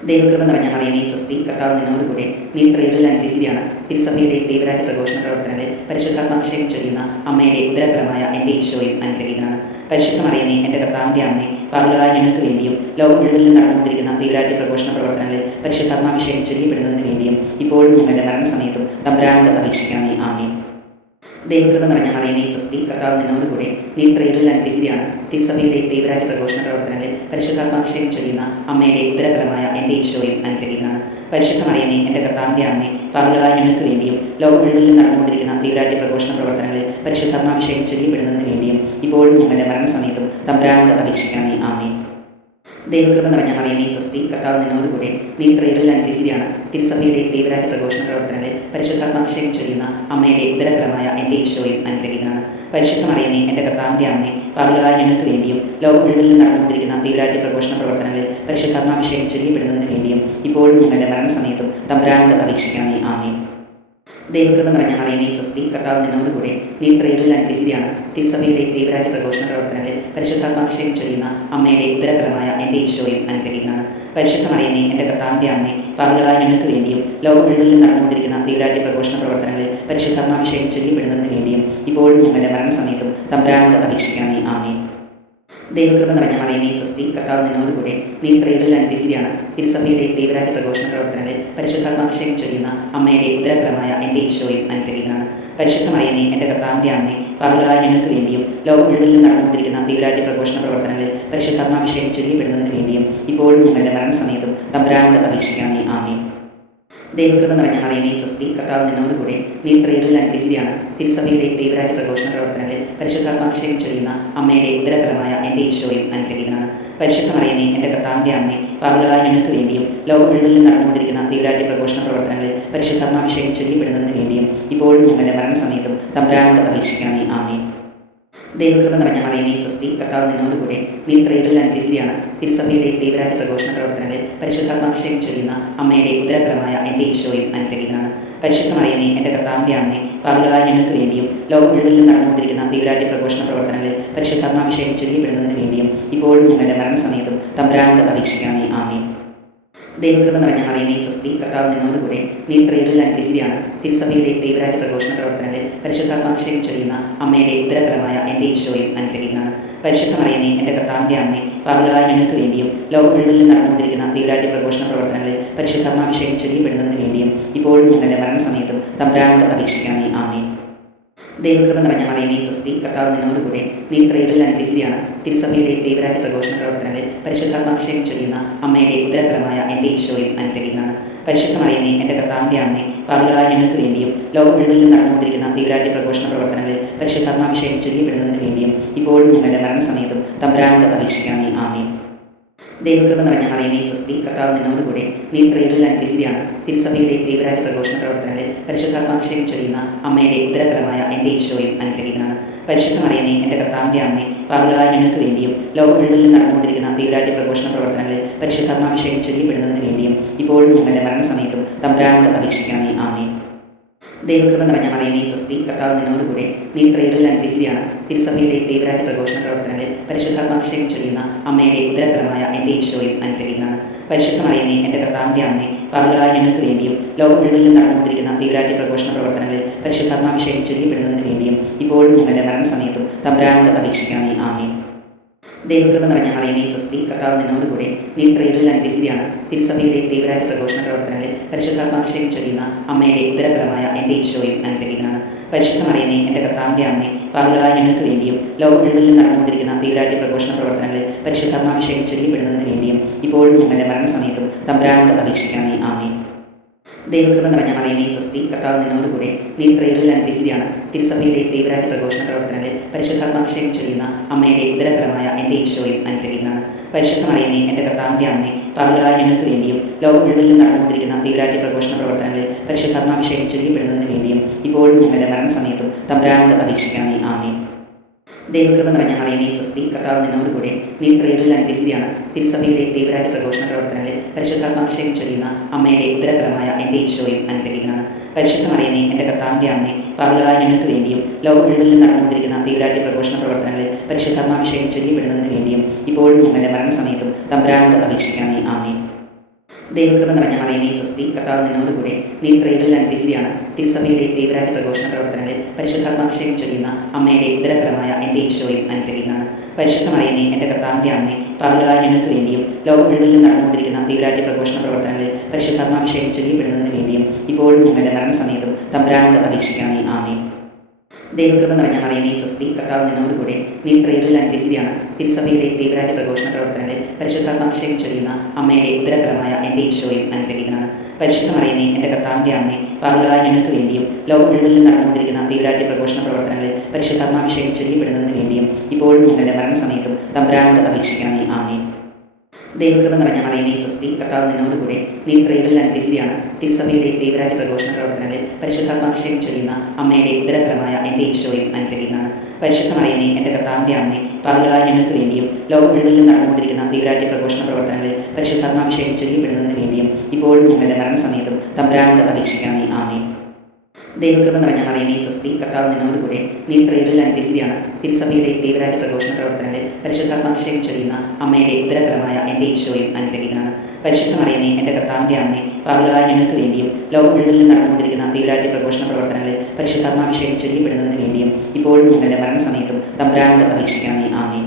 ദൈവകൃപ നിറഞ്ഞ മറിയമേ സ്വസ്തി, കർത്താവ് നിന്നോടുകൂടെ, നീ സ്ത്രീകളിൽ അനുഗ്രഹീതയാണ്. തിരുസഭയുടെ ദൈവരാജ്യ പ്രഘോഷണ പ്രവർത്തനങ്ങളിൽ പരിശുദ്ധാത്മാഭിഷേകം ചൊരിയുന്ന അമ്മയുടെ ഉദരഫലമായ എൻ്റെ ഈശോയും അനുഗ്രഹീതനാണ്. പരിശുദ്ധ മറിയമേ, എൻ്റെ കർത്താവിൻ്റെ അമ്മേ, പാപികളായ ഞങ്ങൾക്ക് വേണ്ടിയും ലോകം മുഴുവനിലും നടന്നുകൊണ്ടിരിക്കുന്ന ദൈവരാജ്യ പ്രഘോഷണ പ്രവർത്തനങ്ങളിൽ പരിശുദ്ധാത്മാഭിഷേകം ചൊരിയപ്പെടുന്നതിന് വേണ്ടിയും ഇപ്പോഴും ഞങ്ങളുടെ മരണസമയത്തും തമ്പുരാനോട് അപേക്ഷിക്കണമേ. ആമേൻ. ദൈവകൃപ നിറഞ്ഞ മറിയമേ സ്വസ്തി, കർത്താവ് നിന്നോടുകൂടെ, നീ സ്ത്രീകളിൽ അനുഗ്രഹീതയാണ്. തിരുസഭയുടെ ദൈവരാജ്യ പ്രഘോഷണ പ്രവർത്തനങ്ങളിൽ പരിശുദ്ധാത്മാഭിഷേകം ചൊരിയുന്ന അമ്മയുടെ ഉദരഫലമായ എൻ്റെ ഈശോയും അനുഗ്രഹീതനാണ്. പരിശുദ്ധ മറിയമേ, എൻ്റെ കർത്താവിൻ്റെ അമ്മേ, പാപികളായ ഞങ്ങൾക്ക് വേണ്ടിയും ലോകം മുഴുവനിലും നടന്നുകൊണ്ടിരിക്കുന്ന ദൈവരാജ്യ പ്രഘോഷണ പ്രവർത്തനങ്ങളിൽ പരിശുദ്ധാത്മാഭിഷേകം ചൊരിയപ്പെടുന്നതിന് വേണ്ടിയും ഇപ്പോഴും ഞങ്ങളുടെ മരണസമയത്തും തമ്പുരാനോട് അപേക്ഷിക്കണമേ. ആമേൻ. ദൈവകൃപ നിറഞ്ഞ മറിയമേ സ്വസ്തി, കർത്താവ് നിന്നോടുകൂടെ, നീ സ്ത്രീകളിൽ അനുഗ്രഹീതയാണ്. തിരുസഭയുടെ ദൈവരാജ്യ പ്രഘോഷണ പ്രവർത്തനങ്ങളിൽ പരിശുദ്ധാത്മാഭിഷേകം ചൊരിയുന്ന അമ്മയുടെ ഉദരഫലമായ എൻ്റെ ഈശോയും അനുഗ്രഹീതനാണ്. പരിശുദ്ധ മറിയമേ, എൻ്റെ കർത്താവിൻ്റെ അമ്മേ, പാപികളായ ഞങ്ങൾക്ക് വേണ്ടിയും ലോകം മുഴുവനിലും നടന്നുകൊണ്ടിരിക്കുന്ന ദൈവരാജ്യ പ്രഘോഷണ പ്രവർത്തനങ്ങളിൽ പരിശുദ്ധാത്മാഭിഷേകം ചൊരിയപ്പെടുന്നതിന് വേണ്ടിയും ഇപ്പോഴും ഞങ്ങളുടെ മരണസമയത്തും തമ്പുരാനോട് അപേക്ഷിക്കണമേ. ആമേൻ. ദൈവകൃപ നിറഞ്ഞ മറിയമേ സ്വസ്തി, കർത്താവ് നിന്നോടുകൂടെ, നീ സ്ത്രീകളിൽ അനുഗ്രഹീതയാണ്. തിരുസഭയുടെ ദൈവരാജ്യ പ്രഘോഷണ പ്രവർത്തനങ്ങളിൽ പരിശുദ്ധാത്മാഭിഷേകം ചൊരിയുന്ന അമ്മയുടെ ഉദരഫലമായ എൻ്റെ ഈശോയും അനുഗ്രഹീതനാണ്. പരിശുദ്ധ മറിയമേ, എൻ്റെ കർത്താവിൻ്റെ അമ്മേ, പാപികളായ ഞങ്ങൾക്ക് വേണ്ടിയും ലോകം മുഴുവനിലും നടന്നുകൊണ്ടിരിക്കുന്ന ദൈവരാജ്യ പ്രഘോഷണ പ്രവർത്തനങ്ങളിൽ പരിശുദ്ധാത്മാഭിഷേകം ചൊരിയപ്പെടുന്നതിന് വേണ്ടിയും ഇപ്പോഴും ഞങ്ങളുടെ മരണസമയത്തും തമ്പുരാനോട് അപേക്ഷിക്കണമേ. ആമേൻ. ദൈവകൃപ നിറഞ്ഞ മറിയമേ സ്വസ്തി, കർത്താവ് നിന്നോടുകൂടെ, നീ സ്ത്രീകളിൽ അനുഗ്രഹീതയാണ്. തിരുസഭയുടെ ദൈവരാജ്യ പ്രഘോഷണ പ്രവർത്തനങ്ങളിൽ പരിശുദ്ധാത്മാഭിഷേകം ചൊരിയുന്ന അമ്മയുടെ ഉദരഫലമായ എൻ്റെ ഈശോയും അനുഗ്രഹീതനാണ്. പരിശുദ്ധ മറിയമേ, എൻ്റെ കർത്താവിൻ്റെ അമ്മേ, പാപികളായ ഞങ്ങൾക്ക് വേണ്ടിയും ലോകം മുഴുവനിലും നടന്നുകൊണ്ടിരിക്കുന്ന ദൈവരാജ്യ പ്രഘോഷണ പ്രവർത്തനങ്ങളിൽ പരിശുദ്ധാത്മാഭിഷേകം ചൊരിയപ്പെടുന്നതിന് വേണ്ടിയും ഇപ്പോഴും ഞങ്ങളുടെ മരണസമയത്തും തമ്പുരാനോട് അപേക്ഷിക്കണമേ. ആമേൻ. ദൈവകൃപ നിറഞ്ഞ മറിയമേ സ്വസ്തി, കർത്താവ് നിന്നോടുകൂടെ, നീ സ്ത്രീകളിൽ അനുഗ്രഹീതയാണ്. തിരുസഭയുടെ ദൈവരാജ്യ പ്രഘോഷണ പ്രവർത്തനങ്ങളിൽ പരിശുദ്ധാത്മാഭിഷേകം ചൊരിയുന്ന അമ്മയുടെ ഉദരഫലമായ എൻ്റെ ഈശോയും അനുഗ്രഹീതനാണ്. പരിശുദ്ധ മറിയമേ, എൻ്റെ കർത്താവിൻ്റെ അമ്മേ, പാപികളായ ഞങ്ങൾക്ക് വേണ്ടിയും ലോകം മുഴുവനിലും നടന്നുകൊണ്ടിരിക്കുന്ന ദൈവരാജ്യ പ്രഘോഷണ പ്രവർത്തനങ്ങളിൽ പരിശുദ്ധാത്മാഭിഷേകം ചൊരിയപ്പെടുന്നതിന് വേണ്ടിയും ഇപ്പോഴും ഞങ്ങളുടെ മരണസമയത്തും തമ്പുരാനോട് അപേക്ഷിക്കണമേ. ആമേൻ. ദൈവകൃപ നിറഞ്ഞ മറിയമേ സ്വസ്തി, കർത്താവ് നിന്നോടുകൂടെ, നീ സ്ത്രീകളിൽ അനുഗ്രഹീതയാണ്. തിരുസഭയുടെ ദൈവരാജ്യ പ്രഘോഷണ പ്രവർത്തനങ്ങളിൽ പരിശുദ്ധാത്മാഭിഷേകം ചൊരിയുന്ന അമ്മയുടെ ഉദരഫലമായ എൻ്റെ ഈശോയും അനുഗ്രഹീതനാണ്. പരിശുദ്ധ മറിയമേ, എൻ്റെ കർത്താവിൻ്റെ അമ്മേ, പാപികളായ ഞങ്ങൾക്ക് വേണ്ടിയും ലോകം മുഴുവനിലും നടന്നുകൊണ്ടിരിക്കുന്ന ദൈവരാജ്യ പ്രഘോഷണ പ്രവർത്തനങ്ങളിൽ പരിശുദ്ധാത്മാഭിഷേകം ചൊരിയപ്പെടുന്നതിന് വേണ്ടിയും ഇപ്പോഴും ഞങ്ങളുടെ മരണസമയത്തും തമ്പുരാനോട് അപേക്ഷിക്കണമേ. ആമേൻ. ദൈവകൃപ നിറഞ്ഞ മറിയമേ സ്വസ്തി, കർത്താവ് നിന്നോടുകൂടെ, നീ സ്ത്രീകളിൽ അനുഗ്രഹീതയാണ്. തിരുസഭയുടെ ദൈവരാജ്യ പ്രഘോഷണ പ്രവർത്തനങ്ങളിൽ പരിശുദ്ധാത്മാഭിഷേകം ചൊരിയുന്ന അമ്മയുടെ ഉദരഫലമായ എൻ്റെ ഈശോയും അനുഗ്രഹീതനാണ്. പരിശുദ്ധ മറിയമേ, എൻ്റെ കർത്താവിൻ്റെ അമ്മേ, പാപികളായ ഞങ്ങൾക്ക് വേണ്ടിയും ലോകം മുഴുവനിലും നടന്നുകൊണ്ടിരിക്കുന്ന ദൈവരാജ്യ പ്രഘോഷണ പ്രവർത്തനങ്ങളിൽ പരിശുദ്ധാത്മാഭിഷേകം ചൊരിയപ്പെടുന്നതിന് വേണ്ടിയും ഇപ്പോഴും ഞങ്ങളുടെ മരണസമയത്തും തമ്പുരാനോട് അപേക്ഷിക്കണമേ. ആമേൻ. ദൈവകൃപ നിറഞ്ഞ മറിയമേ സ്വസ്തി, കർത്താവ് നിന്നോടുകൂടെ, നീ സ്ത്രീകളിൽ അനുഗ്രഹീതയാണ്. തിരുസഭയുടെ ദൈവരാജ്യ പ്രഘോഷണ പ്രവർത്തനങ്ങളിൽ പരിശുദ്ധാത്മാഭിഷേകം ചൊരിയുന്ന അമ്മയുടെ ഉദരഫലമായ എൻ്റെ ഈശോയും അനുഗ്രഹീതനാണ്. പരിശുദ്ധ മറിയമേ, എൻ്റെ കർത്താവിൻ്റെ അമ്മേ, പാപികളായ ഞങ്ങൾക്ക് വേണ്ടിയും ലോകം മുഴുവനിലും നടന്നുകൊണ്ടിരിക്കുന്ന ദൈവരാജ്യ പ്രഘോഷണ പ്രവർത്തനങ്ങളിൽ പരിശുദ്ധാത്മാഭിഷേകം ചൊരിയപ്പെടുന്നതിന് വേണ്ടിയും ഇപ്പോഴും ഞങ്ങളുടെ മരണസമയത്തും തമ്പുരാനോട് അപേക്ഷിക്കണമേ. ആമേൻ. ദൈവകൃപ നിറഞ്ഞ മറിയമേ സ്വസ്തി, കർത്താവ് നിന്നോടുകൂടെ, നീ സ്ത്രീകളിൽ അനുഗ്രഹീതയാണ്. തിരുസഭയുടെ ദൈവരാജ്യ പ്രഘോഷണ പ്രവർത്തനങ്ങളിൽ പരിശുദ്ധാത്മാഭിഷേകം ചൊരിയുന്ന അമ്മയുടെ ഉദരഫലമായ എൻ്റെ ഈശോയും അനുഗ്രഹീതനാണ്. പരിശുദ്ധ മറിയമേ, എൻ്റെ കർത്താവിൻ്റെ അമ്മേ, പാപികളായ ഞങ്ങൾക്ക് വേണ്ടിയും ലോകം മുഴുവനിലും നടന്നുകൊണ്ടിരിക്കുന്ന ദൈവരാജ്യ പ്രഘോഷണ പ്രവർത്തനങ്ങളിൽ പരിശുദ്ധാത്മാഭിഷേകം ചൊരിയപ്പെടുന്നതിന് വേണ്ടിയും ഇപ്പോഴും ഞങ്ങളുടെ മരണസമയത്തും തമ്പുരാനോട് അപേക്ഷിക്കണമേ. ആമേൻ. ദൈവകൃപ നിറഞ്ഞ മറിയമേ സ്വസ്തി, കർത്താവ് നിന്നോടുകൂടെ, നീ സ്ത്രീകളിൽ അനുഗ്രഹീതയാണ്. തിരുസഭയുടെ ദൈവരാജ്യ പ്രഘോഷണ പ്രവർത്തനങ്ങളിൽ പരിശുദ്ധാത്മാഭിഷേകം ചൊരിയുന്ന അമ്മയുടെ ഉദരഫലമായ എൻ്റെ ഈശോയും അനുഗ്രഹീതനാണ്. പരിശുദ്ധ മറിയമേ, എൻ്റെ കർത്താവിൻ്റെ അമ്മേ, പാപികളായ ഞങ്ങൾക്ക് വേണ്ടിയും ലോകം മുഴുവനിലും നടന്നുകൊണ്ടിരിക്കുന്ന ദൈവരാജ്യ പ്രഘോഷണ പ്രവർത്തനങ്ങളിൽ പരിശുദ്ധാത്മാഭിഷേകം ചൊരിയപ്പെടുന്നതിന് വേണ്ടിയും ഇപ്പോഴും ഞങ്ങളുടെ മരണസമയത്തും തമ്പുരാനോട് അപേക്ഷിക്കണമേ. ആമേൻ. ദൈവകൃപ നിറഞ്ഞ മറിയമേ സ്വസ്തി, കർത്താവ് നിന്നോടുകൂടെ, നീ സ്ത്രീകളിൽ അനുഗ്രഹീതയാണ്. തിരുസഭയുടെ ദൈവരാജ്യ പ്രഘോഷണ പ്രവർത്തനങ്ങളിൽ പരിശുദ്ധാത്മാഭിഷേകം ചൊരിയുന്ന അമ്മയുടെ ഉദരഫലമായ എൻ്റെ ഈശോയും അനുഗ്രഹീതനാണ്. പരിശുദ്ധ മറിയമേ, എൻ്റെ കർത്താവിൻ്റെ അമ്മേ, പാപികളായ ഞങ്ങൾക്ക് വേണ്ടിയും ലോകം മുഴുവനിലും നടന്നുകൊണ്ടിരിക്കുന്ന ദൈവരാജ്യ പ്രഘോഷണ പ്രവർത്തനങ്ങളിൽ പരിശുദ്ധാത്മാഭിഷേകം ചൊരിയപ്പെടുന്നതിന് വേണ്ടിയും ഇപ്പോഴും ഞങ്ങളുടെ മരണസമയത്തും തമ്പുരാനോട് അപേക്ഷിക്കണമേ. ആമേൻ. ദൈവകൃപ നിറഞ്ഞ മറിയമേ സ്വസ്തി, കർത്താവ് നിന്നോടുകൂടെ, നീ സ്ത്രീകളിൽ അനുഗ്രഹീതയാണ്. തിരുസഭയുടെ ദൈവരാജ്യ പ്രഘോഷണ പ്രവർത്തനങ്ങളിൽ പരിശുദ്ധാത്മാഭിഷേകം ചൊരിയുന്ന അമ്മയുടെ ഉദരഫലമായ എൻ്റെ ഈശോയും അനുഗ്രഹീതനാണ്. പരിശുദ്ധ മറിയമേ, എൻ്റെ കർത്താവിൻ്റെ അമ്മേ, പാപികളായ ഞങ്ങൾക്ക് വേണ്ടിയും ലോകം മുഴുവനിലും നടന്നുകൊണ്ടിരിക്കുന്ന ദൈവരാജ്യ പ്രഘോഷണ പ്രവർത്തനങ്ങളിൽ പരിശുദ്ധാത്മാഭിഷേകം ചൊരിയപ്പെടുന്നതിന് വേണ്ടിയും ഇപ്പോഴും ഞങ്ങളുടെ മരണസമയത്തും തമ്പുരാനോട് അപേക്ഷിക്കണമേ. ആമേൻ. ദൈവകൃപ നിറഞ്ഞ മറിയമേ സ്വസ്തി, കർത്താവ് നിന്നോടുകൂടെ, നീ സ്ത്രീകളിൽ അനുഗ്രഹീതയാണ്. തിരുസഭയുടെ ദൈവരാജ്യ പ്രഘോഷണ പ്രവർത്തനങ്ങളിൽ പരിശുദ്ധാത്മാഭിഷേകം ചൊരിയുന്ന അമ്മയുടെ ഉദരഫലമായ എൻ്റെ ഈശോയും അനുഗ്രഹീതനാണ്. പരിശുദ്ധ മറിയമേ, എൻ്റെ കർത്താവിൻ്റെ അമ്മേ, പാപികളായ ഞങ്ങൾക്ക് വേണ്ടിയും ലോകം മുഴുവനിലും നടന്നുകൊണ്ടിരിക്കുന്ന ദൈവരാജ്യ പ്രഘോഷണ പ്രവർത്തനങ്ങളിൽ പരിശുദ്ധാത്മാഭിഷേകം ചൊരിയപ്പെടുന്നതിന് വേണ്ടിയും ഇപ്പോഴും ഞങ്ങളുടെ മരണസമയത്തും തമ്പുരാനോട് അപേക്ഷിക്കണമേ. ആമേൻ. ദൈവകൃപ നിറഞ്ഞ മറിയമേ സ്വസ്തി, കർത്താവ് നിന്നോടുകൂടെ, നീ സ്ത്രീകളിൽ അനുഗ്രഹീതയാണ്. തിരുസഭയുടെ ദൈവരാജ്യ പ്രഘോഷണ പ്രവർത്തനങ്ങളിൽ പരിശുദ്ധാത്മാഭിഷേകം ചൊരിയുന്ന അമ്മയുടെ ഉദരഫലമായ എൻ്റെ ഈശോയും അനുഗ്രഹീതനാണ്. പരിശുദ്ധ മറിയമേ, എൻ്റെ കർത്താവിൻ്റെ അമ്മേ, പാപികളായ ഞങ്ങൾക്ക് വേണ്ടിയും ലോകം മുഴുവനിലും നടന്നുകൊണ്ടിരിക്കുന്ന ദൈവരാജ്യ പ്രഘോഷണ പ്രവർത്തനങ്ങളിൽ പരിശുദ്ധാത്മാഭിഷേകം ചൊരിയപ്പെടുന്നതിന് വേണ്ടിയും ഇപ്പോഴും ഞങ്ങളുടെ മരണസമയത്തും തമ്പുരാനോട് അപേക്ഷിക്കണമേ. ആമേൻ. ദൈവകൃപ നിറഞ്ഞ മറിയമേ സ്വസ്തി, കർത്താവ് നിന്നോടുകൂടെ, നീ സ്ത്രീകളിൽ അനുഗ്രഹീതയാണ്. തിരുസഭയുടെ ദൈവരാജ്യ പ്രഘോഷണ പ്രവർത്തനങ്ങളിൽ പരിശുദ്ധാത്മാഭിഷേകം ചൊരിയുന്ന അമ്മയുടെ ഉദരഫലമായ എൻ്റെ ഈശോയും അനുഗ്രഹീതനാണ്. പരിശുദ്ധ മറിയമേ, എൻ്റെ കർത്താവിൻ്റെ അമ്മേ, പാപികളായ ഞങ്ങൾക്ക് വേണ്ടിയും ലോകം മുഴുവനിലും നടന്നുകൊണ്ടിരിക്കുന്ന ദൈവരാജ്യ പ്രഘോഷണ പ്രവർത്തനങ്ങളിൽ പരിശുദ്ധാത്മാഭിഷേകം ചൊരിയപ്പെടുന്നതിന് വേണ്ടിയും ഇപ്പോഴും ഞങ്ങളുടെ മരണസമയത്തും തമ്പുരാനോട് അപേക്ഷിക്കണമേ. ആമേൻ. ദൈവകൃപ നിറഞ്ഞ മറിയമേ സ്വസ്തി, കർത്താവ് നിന്നോടുകൂടെ, നീ സ്ത്രീകളിൽ അനുഗ്രഹീതയാണ്. തിരുസഭയുടെ ദൈവരാജ്യ പ്രഘോഷണ പ്രവർത്തനങ്ങളിൽ പരിശുദ്ധാത്മാഭിഷേകം ചൊരിയുന്ന അമ്മയുടെ ഉദരഫലമായ എൻ്റെ ഈശോയും അനുഗ്രഹീതനാണ്. പരിശുദ്ധ മറിയമേ, എൻ്റെ കർത്താവിൻ്റെ അമ്മേ, പാപികളായ ഞങ്ങൾക്ക് വേണ്ടിയും ലോകം മുഴുവനിലും നടന്നുകൊണ്ടിരിക്കുന്ന ദൈവരാജ്യ പ്രഘോഷണ പ്രവർത്തനങ്ങളിൽ പരിശുദ്ധാത്മാഭിഷേകം ചൊരിയപ്പെടുന്നതിന് വേണ്ടിയും ഇപ്പോഴും ഞങ്ങളുടെ മരണസമയത്തും തമ്പുരാനോട് അപേക്ഷിക്കണമേ. ആമേൻ. ദൈവകൃപ നിറഞ്ഞ മറിയമേ സ്വസ്തി, കർത്താവ് നിന്നോടുകൂടെ, നീ സ്ത്രീകളിൽ അനുഗ്രഹീതയാണ്. തിരുസഭയുടെ ദൈവരാജ്യ പ്രഘോഷണ പ്രവർത്തനങ്ങളിൽ പരിശുദ്ധാത്മാഭിഷേകം ചൊരിയുന്ന അമ്മയുടെ ഉദരഫലമായ എൻ്റെ ഈശോയും അനുഗ്രഹീതനാണ്. പരിശുദ്ധ മറിയമേ, എൻ്റെ കർത്താവിൻ്റെ അമ്മേ, പാപികളായ ഞങ്ങൾക്ക് വേണ്ടിയും ലോകം മുഴുവനിലും നടന്നുകൊണ്ടിരിക്കുന്ന ദൈവരാജ്യ പ്രഘോഷണ പ്രവർത്തനങ്ങളിൽ പരിശുദ്ധാത്മാഭിഷേകം ചൊരിയപ്പെടുന്നതിന് വേണ്ടിയും ഇപ്പോഴും ഞങ്ങളുടെ മരണസമയത്തും തമ്പുരാനോട് അപേക്ഷിക്കണമേ. ആമേൻ.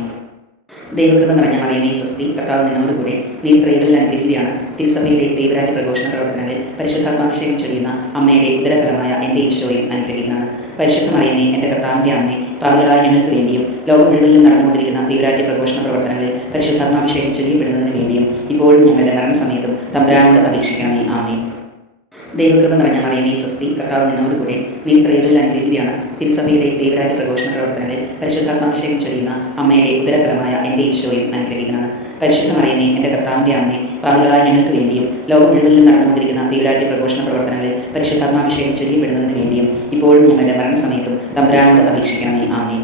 ദൈവകൃപ നിറഞ്ഞ മറിയമേ സ്വസ്തി, കർത്താവ് നിന്നോടുകൂടെ, നീ സ്ത്രീകളിൽ അനുഗ്രഹീതയാണ്. തിരുസഭയുടെ ദൈവരാജ്യ പ്രഘോഷണ പ്രവർത്തനങ്ങളിൽ പരിശുദ്ധാത്മാഭിഷേകം ചൊരിയുന്ന അമ്മയുടെ ഉദരഫലമായ എൻ്റെ ഈശോയും അനുഗ്രഹീതനാണ്. പരിശുദ്ധ മറിയമേ, എൻ്റെ കർത്താവിൻ്റെ അമ്മേ, പാപികളായ ഞങ്ങൾക്ക് വേണ്ടിയും ലോകം മുഴുവനിലും നടന്നുകൊണ്ടിരിക്കുന്ന ദൈവരാജ്യ പ്രഘോഷണ പ്രവർത്തനങ്ങളിൽ പരിശുദ്ധാത്മാഭിഷേകം ചൊരിയപ്പെടുന്നതിന് വേണ്ടിയും ഇപ്പോഴും ഞങ്ങളുടെ മരണസമയത്തും തമ്പുരാനോട് അപേക്ഷിക്കണമേ. ആമേൻ. ദൈവകൃപ നിറഞ്ഞ മറിയമേ സ്വസ്തി, കർത്താവ് നിന്നോടുകൂടെ, നീ സ്ത്രീകളിൽ അനുഗ്രഹീതയാണ്. തിരുസഭയുടെ ദൈവരാജ്യ പ്രഘോഷണ പ്രവർത്തനങ്ങളിൽ പരിശുദ്ധാത്മാഭിഷേകം ചൊരിയുന്ന അമ്മയുടെ ഉദരഫലമായ എൻ്റെ ഈശോയും അനുഗ്രഹീതനാണ്. പരിശുദ്ധ മറിയമേ, എൻ്റെ കർത്താവിൻ്റെ അമ്മേ, പാപികളായ ഞങ്ങൾക്ക് വേണ്ടിയും ലോകം മുഴുവനിലും നടന്നുകൊണ്ടിരിക്കുന്ന ദൈവരാജ്യ പ്രഘോഷണ പ്രവർത്തനങ്ങളിൽ പരിശുദ്ധാത്മാഭിഷേകം ചൊരിയപ്പെടുന്നതിന് വേണ്ടിയും ഇപ്പോഴും ഞങ്ങളുടെ മരണസമയത്തും തമ്പുരാനോട് അപേക്ഷിക്കണമേ. ആമേൻ.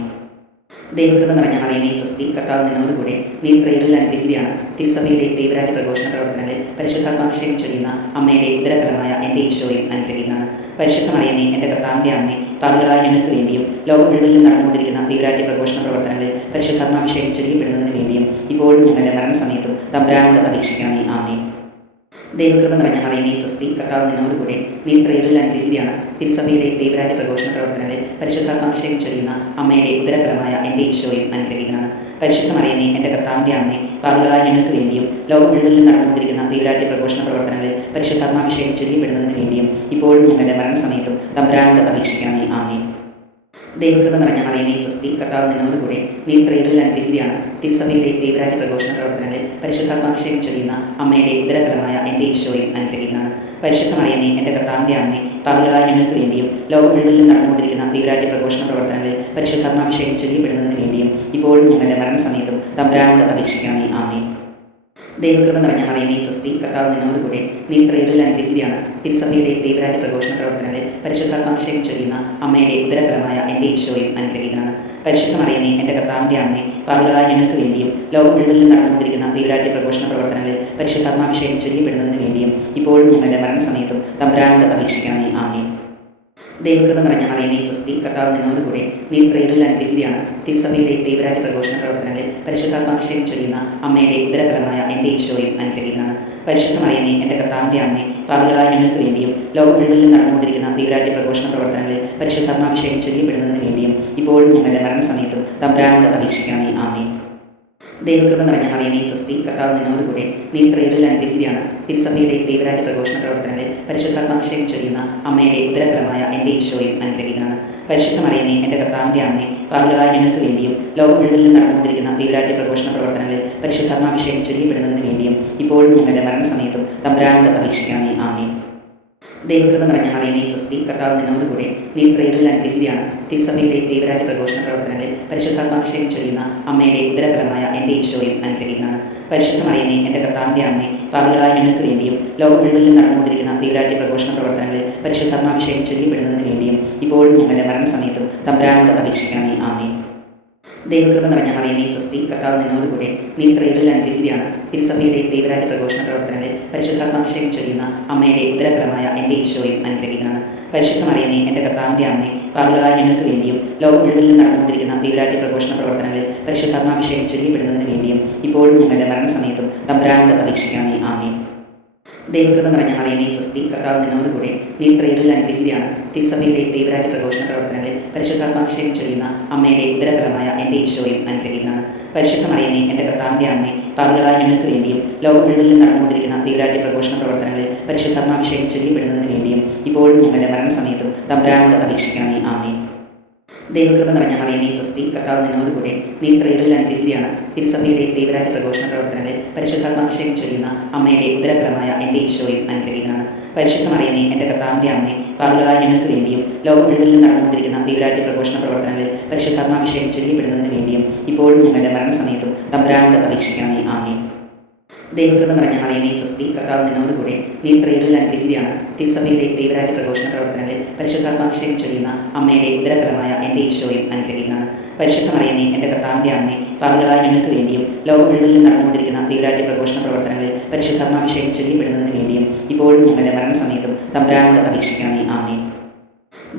ദൈവകൃപ നിറഞ്ഞ മറിയമേ സ്വസ്തി, കർത്താവ് നിന്നോടുകൂടെ, നീ സ്ത്രീകളിൽ അനുഗ്രഹീതയാണ്. തിരുസഭയുടെ ദൈവരാജ്യ പ്രഘോഷണ പ്രവർത്തനങ്ങളിൽ പരിശുദ്ധാത്മാഭിഷേകം ചൊരിയുന്ന അമ്മയുടെ ഉദരഫലമായ എൻ്റെ ഈശോയും അനുഗ്രഹീതനാണ്. പരിശുദ്ധ മറിയമേ, എൻ്റെ കർത്താവിൻ്റെ അമ്മേ, പാപികളായ ഞങ്ങൾക്ക് വേണ്ടിയും ലോകം മുഴുവനിലും നടന്നുകൊണ്ടിരിക്കുന്ന ദൈവരാജ്യ പ്രഘോഷണ പ്രവർത്തനങ്ങളിൽ പരിശുദ്ധാത്മാഭിഷേകം ചൊരിയപ്പെടുന്നതിന് വേണ്ടിയും ഇപ്പോഴും ഞങ്ങളുടെ മരണസമയത്തും തമ്പുരാനോട് അപേക്ഷിക്കണമേ. ആമേൻ. ദൈവകൃപ നിറഞ്ഞ മറിയമേ സ്വസ്തി, കർത്താവ് നിന്നോടുകൂടെ, നീ സ്ത്രീകളിൽ അനുഗ്രഹീതയാണ്. തിരുസഭയുടെ ദൈവരാജ്യ പ്രഘോഷണ പ്രവർത്തനങ്ങളിൽ പരിശുദ്ധാത്മാഭിഷേകം ചൊരിയുന്ന അമ്മയുടെ ഉദരഫലമായ എൻ്റെ ഈശോയും അനുഗ്രഹീതനാണ്. പരിശുദ്ധ മറിയമേ, എൻ്റെ കർത്താവിൻ്റെ അമ്മേ, പാപികളായ ഞങ്ങൾക്ക് വേണ്ടിയും ലോകം മുഴുവനിലും നടന്നുകൊണ്ടിരിക്കുന്ന ദൈവരാജ്യ പ്രഘോഷണ പ്രവർത്തനങ്ങളിൽ പരിശുദ്ധാത്മാഭിഷേകം ചൊരിയപ്പെടുന്നതിന് വേണ്ടിയും ഇപ്പോഴും ഞങ്ങളുടെ മരണസമയത്തും തമ്പുരാനോട് അപേക്ഷിക്കണമേ. ആമേൻ. ദൈവകൃപ നിറഞ്ഞ മറിയമേ സ്വസ്തി, കർത്താവ് നിന്നോടുകൂടെ, നീ സ്ത്രീകളിൽ അനുഗ്രഹീതയാണ്. തിരുസഭയുടെ ദൈവരാജ്യ പ്രഘോഷണ പ്രവർത്തനങ്ങളിൽ പരിശുദ്ധാത്മാഭിഷേകം ചൊരിയുന്ന അമ്മയുടെ ഉദരഫലമായ എൻ്റെ ഈശോയും അനുഗ്രഹീതനാണ്. പരിശുദ്ധ മറിയമേ, എൻ്റെ കർത്താവിൻ്റെ അമ്മേ, പാപികളായ ഞങ്ങൾക്ക് വേണ്ടിയും ലോകം മുഴുവനിലും നടന്നുകൊണ്ടിരിക്കുന്ന ദൈവരാജ്യ പ്രഘോഷണ പ്രവർത്തനങ്ങളിൽ പരിശുദ്ധാത്മാഭിഷേകം ചൊരിയപ്പെടുന്നതിന് വേണ്ടിയും ഇപ്പോഴും ഞങ്ങളുടെ മരണസമയത്തും തമ്പുരാനോട് അപേക്ഷിക്കണമേ. ആമേൻ. ദൈവകൃപ നിറഞ്ഞ മറിയമേ സ്വസ്തി, കർത്താവ് നിന്നോടുകൂടെ, നീ സ്ത്രീകളിൽ അനുഗ്രഹീതയാണ്. തിരുസഭയുടെ ദൈവരാജ്യ പ്രഘോഷണ പ്രവർത്തനങ്ങളിൽ പരിശുദ്ധാത്മാഭിഷേകം ചൊരിയുന്ന അമ്മയുടെ ഉദരഫലമായ എൻ്റെ ഈശോയും അനുഗ്രഹീതനാണ്. പരിശുദ്ധ മറിയമേ, എൻ്റെ കർത്താവിൻ്റെ അമ്മേ, പാപികളായ ഞങ്ങൾക്ക് വേണ്ടിയും ലോകം മുഴുവനിലും നടന്നുകൊണ്ടിരിക്കുന്ന ദൈവരാജ്യ പ്രഘോഷണ പ്രവർത്തനങ്ങളിൽ പരിശുദ്ധാത്മാഭിഷേകം ചൊരിയപ്പെടുന്നതിന് വേണ്ടിയും ഇപ്പോഴും ഞങ്ങളുടെ മരണസമയത്തും തമ്പുരാനോട് അപേക്ഷിക്കണമേ. ആമേൻ. ദൈവകൃപ നിറഞ്ഞ മറിയമേ സ്വസ്തി, കർത്താവ് നിന്നോടുകൂടെ, നീ സ്ത്രീകളിൽ അനുഗ്രഹീതയാണ്. തിരുസഭയുടെ ദൈവരാജ്യ പ്രഘോഷണ പ്രവർത്തനങ്ങളിൽ പരിശുദ്ധാത്മാഭിഷേകം ചൊരിയുന്ന അമ്മയുടെ ഉദരഫലമായ എൻ്റെ ഈശോയും അനുഗ്രഹീതനാണ്. പരിശുദ്ധ മറിയമേ, എൻ്റെ കർത്താവിൻ്റെ അമ്മേ, പാപികളായ ഞങ്ങൾക്ക് വേണ്ടിയും ലോകം മുഴുവനിലും നടന്നുകൊണ്ടിരിക്കുന്ന ദൈവരാജ്യ പ്രഘോഷണ പ്രവർത്തനങ്ങളിൽ പരിശുദ്ധാത്മാഭിഷേകം ചൊരിയപ്പെടുന്നതിന് വേണ്ടിയും ഇപ്പോഴും ഞങ്ങളുടെ മരണസമയത്തും തമ്പുരാനോട് അപേക്ഷിക്കണമേ. ആമേൻ. ദൈവകൃപ നിറഞ്ഞ മറിയമേ സ്വസ്തി, കർത്താവ് നിന്നോടുകൂടെ, നീ സ്ത്രീകളിൽ അനുഗ്രഹീതയാണ്. തിരുസഭയുടെ ദൈവരാജ്യ പ്രഘോഷണ പ്രവർത്തനങ്ങളിൽ പരിശുദ്ധാത്മാഭിഷേകം ചൊരിയുന്ന അമ്മയുടെ ഉദരഫലമായ എൻ്റെ ഈശോയും അനുഗ്രഹീതനാണ്. പരിശുദ്ധ മറിയമേ, എൻ്റെ കർത്താവിൻ്റെ അമ്മേ, പാപികളായ ഞങ്ങൾക്ക് വേണ്ടിയും ലോകം മുഴുവനിലും നടന്നുകൊണ്ടിരിക്കുന്ന ദൈവരാജ്യ പ്രഘോഷണ പ്രവർത്തനങ്ങളിൽ പരിശുദ്ധാത്മാഭിഷേകം ചൊരിയപ്പെടുന്നതിന് വേണ്ടിയും ഇപ്പോഴും ഞങ്ങളുടെ മരണസമയത്തും തമ്പുരാനോട് അപേക്ഷിക്കണമേ. ആമേൻ. ദൈവകൃപ നിറഞ്ഞ മറിയമേ സ്വസ്തി, കർത്താവ് നിന്നോടുകൂടെ, നീ സ്ത്രീകളിൽ അനുഗ്രഹീതയാണ്. തിരുസഭയുടെ ദൈവരാജ്യ പ്രഘോഷണ പ്രവർത്തനങ്ങളിൽ പരിശുദ്ധാത്മാഭിഷേകം ചൊരിയുന്ന അമ്മയുടെ ഉദരഫലമായ എൻ്റെ ഈശോയും അനുഗ്രഹീതനാണ്. പരിശുദ്ധ മറിയമേ, എൻ്റെ കർത്താവിൻ്റെ അമ്മേ, പാപികളായ ഞങ്ങൾക്ക് വേണ്ടിയും ലോകം മുഴുവനിലും നടന്നുകൊണ്ടിരിക്കുന്ന ദൈവരാജ്യ പ്രഘോഷണ പ്രവർത്തനങ്ങളിൽ പരിശുദ്ധാത്മാഭിഷേകം ചൊരിയപ്പെടുന്നതിന് വേണ്ടിയും ഇപ്പോഴും ഞങ്ങളുടെ മരണസമയത്തും തമ്പുരാനോട് അപേക്ഷിക്കണമേ. ആമേൻ. ദൈവകൃപ നിറഞ്ഞ മറിയമേ സ്വസ്തി, കർത്താവ് നിന്നോടുകൂടെ, നീ സ്ത്രീകളിൽ അനുഗ്രഹീതയാണ്. തിരുസഭയുടെ ദൈവരാജ്യ പ്രഘോഷണ പ്രവർത്തനങ്ങളിൽ പരിശുദ്ധാത്മാഭിഷേകം ചൊരിയുന്ന അമ്മയുടെ ഉദരഫലമായ എൻ്റെ ഈശോയും അനുഗ്രഹീതനാണ്. പരിശുദ്ധ മറിയമേ, എൻ്റെ കർത്താവിൻ്റെ അമ്മേ, പാപികളായ ഞങ്ങൾക്ക് വേണ്ടിയും ലോകം മുഴുവനിലും നടന്നുകൊണ്ടിരിക്കുന്ന ദൈവരാജ്യ പ്രഘോഷണ പ്രവർത്തനങ്ങളിൽ പരിശുദ്ധാത്മാഭിഷേകം ചൊരിയപ്പെടുന്നതിന് വേണ്ടിയും ഇപ്പോഴും ഞങ്ങളുടെ മരണസമയത്തും തമ്പുരാനോട് അപേക്ഷിക്കണമേ. ആമേൻ. ദൈവകൃപ നിറഞ്ഞ മറിയമേ സ്വസ്തി, കർത്താവ് നിന്നോടുകൂടെ, നീ സ്ത്രീകളിൽ അനുഗ്രഹീതയാണ്. തിരുസഭയുടെ ദൈവരാജ്യ പ്രഘോഷണ പ്രവർത്തനങ്ങളിൽ പരിശുദ്ധാത്മാഭിഷേകം ചൊരിയുന്ന അമ്മയുടെ ഉദരഫലമായ എൻ്റെ ഈശോയും അനുഗ്രഹീതനാണ്. പരിശുദ്ധ മറിയമേ, എൻ്റെ കർത്താവിൻ്റെ അമ്മേ, പാപികളായ ഞങ്ങൾക്ക് വേണ്ടിയും ലോകം മുഴുവനിലും നടന്നുകൊണ്ടിരിക്കുന്ന ദൈവരാജ്യ പ്രഘോഷണ പ്രവർത്തനങ്ങളിൽ പരിശുദ്ധാത്മാഭിഷേകം ചൊരിയപ്പെടുന്നതിന് വേണ്ടിയും ഇപ്പോഴും ഞങ്ങളുടെ മരണസമയത്തും തമ്പുരാനോട് അപേക്ഷിക്കണമേ. ആമേൻ. ദൈവകൃപ നിറഞ്ഞ മറിയമേ സ്വസ്തി, കർത്താവ് നിന്നോടുകൂടെ, നീ സ്ത്രീകളിൽ അനുഗ്രഹീതയാണ്. തിരുസഭയുടെ ദൈവരാജ്യ പ്രഘോഷണ പ്രവർത്തനങ്ങളിൽ പരിശുദ്ധാത്മാഭിഷേകം ചൊരിയുന്ന അമ്മയുടെ ഉദരഫലമായ എൻ്റെ ഈശോയും അനുഗ്രഹീതനാണ്. പരിശുദ്ധ മറിയമേ, എൻ്റെ കർത്താവിൻ്റെ അമ്മേ, പാപികളായ ഞങ്ങൾക്ക് വേണ്ടിയും ലോകം മുഴുവനിലും നടന്നുകൊണ്ടിരിക്കുന്ന ദൈവരാജ്യ പ്രഘോഷണ പ്രവർത്തനങ്ങളിൽ പരിശുദ്ധാത്മാഭിഷേകം ചൊരിയപ്പെടുന്നതിന് വേണ്ടിയും ഇപ്പോഴും ഞങ്ങളുടെ മരണസമയത്തും തമ്പുരാനോട് അപേക്ഷിക്കണമേ. ആമേൻ. ദൈവകൃപ നിറഞ്ഞ മറിയമേ സ്വസ്തി, കർത്താവ് നിന്നോടുകൂടെ, നീ സ്ത്രീകളിൽ അനുഗ്രഹീതയാണ്. തിരുസഭയുടെ ദൈവരാജ്യ പ്രഘോഷണ പ്രവർത്തനങ്ങളിൽ പരിശുദ്ധാത്മാഭിഷേകം ചൊരിയുന്ന അമ്മയുടെ ഉദരഫലമായ എൻ്റെ ഈശോയും അനുഗ്രഹീതനാണ്. പരിശുദ്ധ മറിയമേ, എൻ്റെ കർത്താവിൻ്റെ അമ്മേ, പാപികളായ ഞങ്ങൾക്ക് വേണ്ടിയും ലോകം മുഴുവനിലും നടന്നുകൊണ്ടിരിക്കുന്ന ദൈവരാജ്യ പ്രഘോഷണ പ്രവർത്തനങ്ങളിൽ പരിശുദ്ധാത്മാഭിഷേകം ചൊരിയപ്പെടുന്നതിന് വേണ്ടിയും ഇപ്പോഴും ഞങ്ങളുടെ മരണസമയത്തും തമ്പുരാനോട് അപേക്ഷിക്കണമേ. ആമേൻ.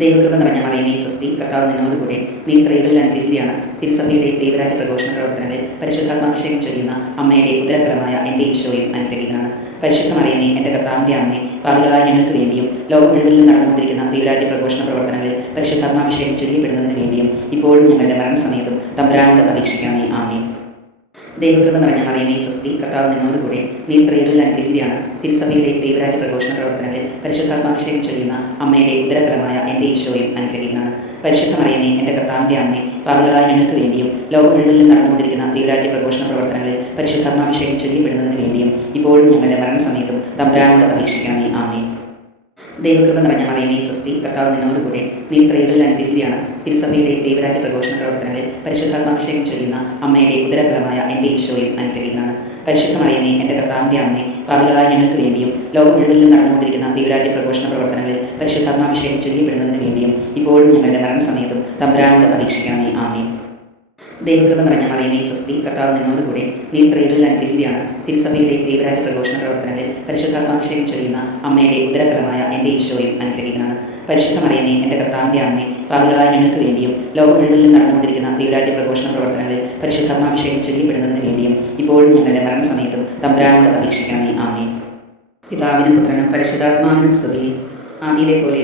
ദൈവകൃപ നിറഞ്ഞ മറിയമേ സ്വസ്തി, കർത്താവ് നിന്നോടുകൂടെ, നീ സ്ത്രീകളിൽ അനുഗ്രഹീതയാണ്. തിരുസഭയുടെ ദൈവരാജ്യ പ്രഘോഷണ പ്രവർത്തനങ്ങളിൽ പരിശുദ്ധാത്മാഭിഷേകം ചൊരിയുന്ന അമ്മയുടെ ഉദരഫലമായ എൻ്റെ ഈശോയും അനുഗ്രഹീതനാണ്. പരിശുദ്ധ മറിയമേ, എൻ്റെ കർത്താവിൻ്റെ അമ്മേ, പാപികളായ ഞങ്ങൾക്ക് വേണ്ടിയും ലോകം മുഴുവനിലും നടന്നുകൊണ്ടിരിക്കുന്ന ദൈവരാജ്യ പ്രഘോഷണ പ്രവർത്തനങ്ങളിൽ പരിശുദ്ധാത്മാഭിഷേകം ചൊരിയപ്പെടുന്നതിന് വേണ്ടിയും ഇപ്പോഴും ഞങ്ങളുടെ മരണസമയത്തും തമ്പുരാനോട് അപേക്ഷിക്കണമേ. ആമേൻ. ദൈവകൃപ നിറഞ്ഞ മറിയമേ സ്വസ്തി, കർത്താവ് നിന്നോടുകൂടെ, നീ സ്ത്രീകളിൽ അനുഗ്രഹീതയാണ്. തിരുസഭയുടെ ദൈവരാജ്യ പ്രഘോഷണ പ്രവർത്തനങ്ങളിൽ പരിശുദ്ധാത്മാഭിഷേകം ചൊരിയുന്ന അമ്മയുടെ ഉദരഫലമായ എൻ്റെ ഈശോയും അനുഗ്രഹീതനാണ്. പരിശുദ്ധ മറിയമേ, എൻ്റെ കർത്താവിൻ്റെ അമ്മേ, പാപികളായ ഞങ്ങൾക്ക് വേണ്ടിയും ലോകം മുഴുവനിലും നടന്നുകൊണ്ടിരിക്കുന്ന ദൈവരാജ്യ പ്രഘോഷണ പ്രവർത്തനങ്ങളിൽ പരിശുദ്ധാത്മാഭിഷേകം ചൊരിയപ്പെടുന്നതിന് വേണ്ടിയും ഇപ്പോഴും ഞങ്ങളുടെ മരണസമയത്തും തമ്പുരാനോട് അപേക്ഷിക്കണമേ. ആമേൻ. ദൈവകൃപ നിറഞ്ഞ മറിയമേ സ്വസ്തി, കർത്താവ് നിന്നോടുകൂടെ, നീ സ്ത്രീകളിൽ അനുഗ്രഹീതയാണ്. തിരുസഭയുടെ ദൈവരാജ്യ പ്രഘോഷണ പ്രവർത്തനങ്ങളിൽ പരിശുദ്ധാത്മാഭിഷേകം ചൊരിയുന്ന അമ്മയുടെ ഉദരഫലമായ എൻ്റെ ഈശോയും അനുഗ്രഹീതനാണ്. പരിശുദ്ധ മറിയമേ, എൻ്റെ കർത്താവിൻ്റെ അമ്മേ, പാപികളായ ഞങ്ങൾക്ക് വേണ്ടിയും ലോകം മുഴുവനിലും നടന്നുകൊണ്ടിരിക്കുന്ന ദൈവരാജ്യ പ്രഘോഷണ പ്രവർത്തനങ്ങളിൽ പരിശുദ്ധാത്മാഭിഷേകം ചൊരിയപ്പെടുന്നതിന് വേണ്ടിയും ഇപ്പോഴും ഞങ്ങളുടെ മരണസമയത്തും തമ്പുരാനോട് അപേക്ഷിക്കണമേ. ആമേൻ. ദൈവകൃപ നിറഞ്ഞ മറിയമേ സ്വസ്തി, കർത്താവ് നിന്നോടുകൂടെ, നീ സ്ത്രീകളിൽ അനുഗ്രഹീതയാണ്. തിരുസഭയുടെ ദൈവരാജ്യ പ്രഘോഷണ പ്രവർത്തനങ്ങളിൽ പരിശുദ്ധാത്മാഭിഷേകം ചൊരിയുന്ന അമ്മയുടെ ഉദരഫലമായ എൻ്റെ ഈശോയും അനുഗ്രഹീതനാണ്. പരിശുദ്ധ മറിയമേ, എൻ്റെ കർത്താവിൻ്റെ അമ്മേ, പാപികളായ ഞങ്ങൾക്ക് വേണ്ടിയും ലോകം മുഴുവനിലും നടന്നുകൊണ്ടിരിക്കുന്ന ദൈവരാജ്യ പ്രഘോഷണ പ്രവർത്തനങ്ങളിൽ പരിശുദ്ധാത്മാഭിഷേകം ചൊരിയപ്പെടുന്നതിന് വേണ്ടിയും ഇപ്പോഴും ഞങ്ങളുടെ മരണസമയത്തും തമ്പുരാനോട് അപേക്ഷിക്കണമേ. ആമേൻ. പിതാവിനും പുത്രനും പരിശുദ്ധാത്മാവിനും സ്തുതി, ആദിയിലെ പോലെ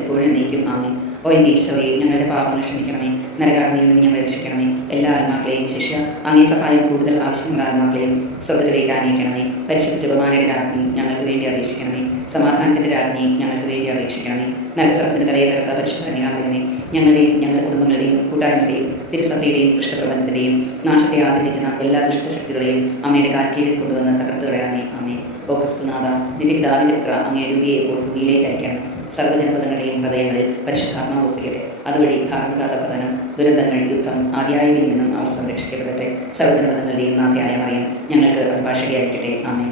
എപ്പോഴും എന്നേക്കും. ആമേൻ. ഓ എൻ്റെ ഈശോയെ, ഞങ്ങളുടെ പാപങ്ങൾ ക്ഷമിക്കണമേ, നരകാഗ്നിയിൽ നിന്ന് ഞങ്ങളെ രക്ഷിക്കണമേ. എല്ലാ ആത്മാക്കളെയും ശിക്ഷ അങ്ങേ സഹായം കൂടുതൽ ആവശ്യമുള്ള ആത്മാക്കളെയും സ്വർഗ്ഗത്തിലേക്ക് ആനയിക്കണമേ. പരിശുദ്ധ ജപമാലയുടെ രാജ്ഞി ഞങ്ങൾക്ക് വേണ്ടി അപേക്ഷിക്കണമേ. സമാധാനത്തിൻ്റെ രാജ്ഞി ഞങ്ങൾക്ക് വേണ്ടി അപേക്ഷിക്കണമേ. നരകസർപ്പത്തിന് തലയെ തകർത്ത പരിശുദ്ധ കന്യകാമറിയമേ, ഞങ്ങളുടെയും ഞങ്ങളുടെ കുടുംബങ്ങളുടെയും കൂട്ടായ്മയുടെയും തിരുസഭയുടെയും സൃഷ്ടപ്രപഞ്ചത്തിൻ്റെയും നാശത്തെ ആഗ്രഹിക്കുന്ന എല്ലാ ദുഷ്ടശക്തികളെയും അമ്മയുടെ കാൽക്കീഴിൽ കൊണ്ടുവന്ന് തകർത്ത് കളയണമേ. അമ്മേ. ഓ ക്രിസ്തുനാഥ, നിത്യപിതാവിൻ്റെ പുത്ര, അങ്ങേ രുവിയെ ഇപ്പോൾ ഭൂമിയിലേക്ക് അയക്കണം. സർവ്വജനപദങ്ങളുടെയും ഹൃദയങ്ങളിൽ പരിശുദ്ധാത്മാവ് വസിക്കട്ടെ. അതുവഴി ധാർമ്മികാധപതനം, ദുരന്തങ്ങൾ, യുദ്ധം ആദ്യായവയിൽ നിന്നും അവർ സംരക്ഷിക്കപ്പെടട്ടെ. സർവ്വജനപദങ്ങളുടെയും നാഥയായ മറിയം ഞങ്ങൾക്ക് അഭിഭാഷകയായിരിക്കട്ടെ. ആമേൻ.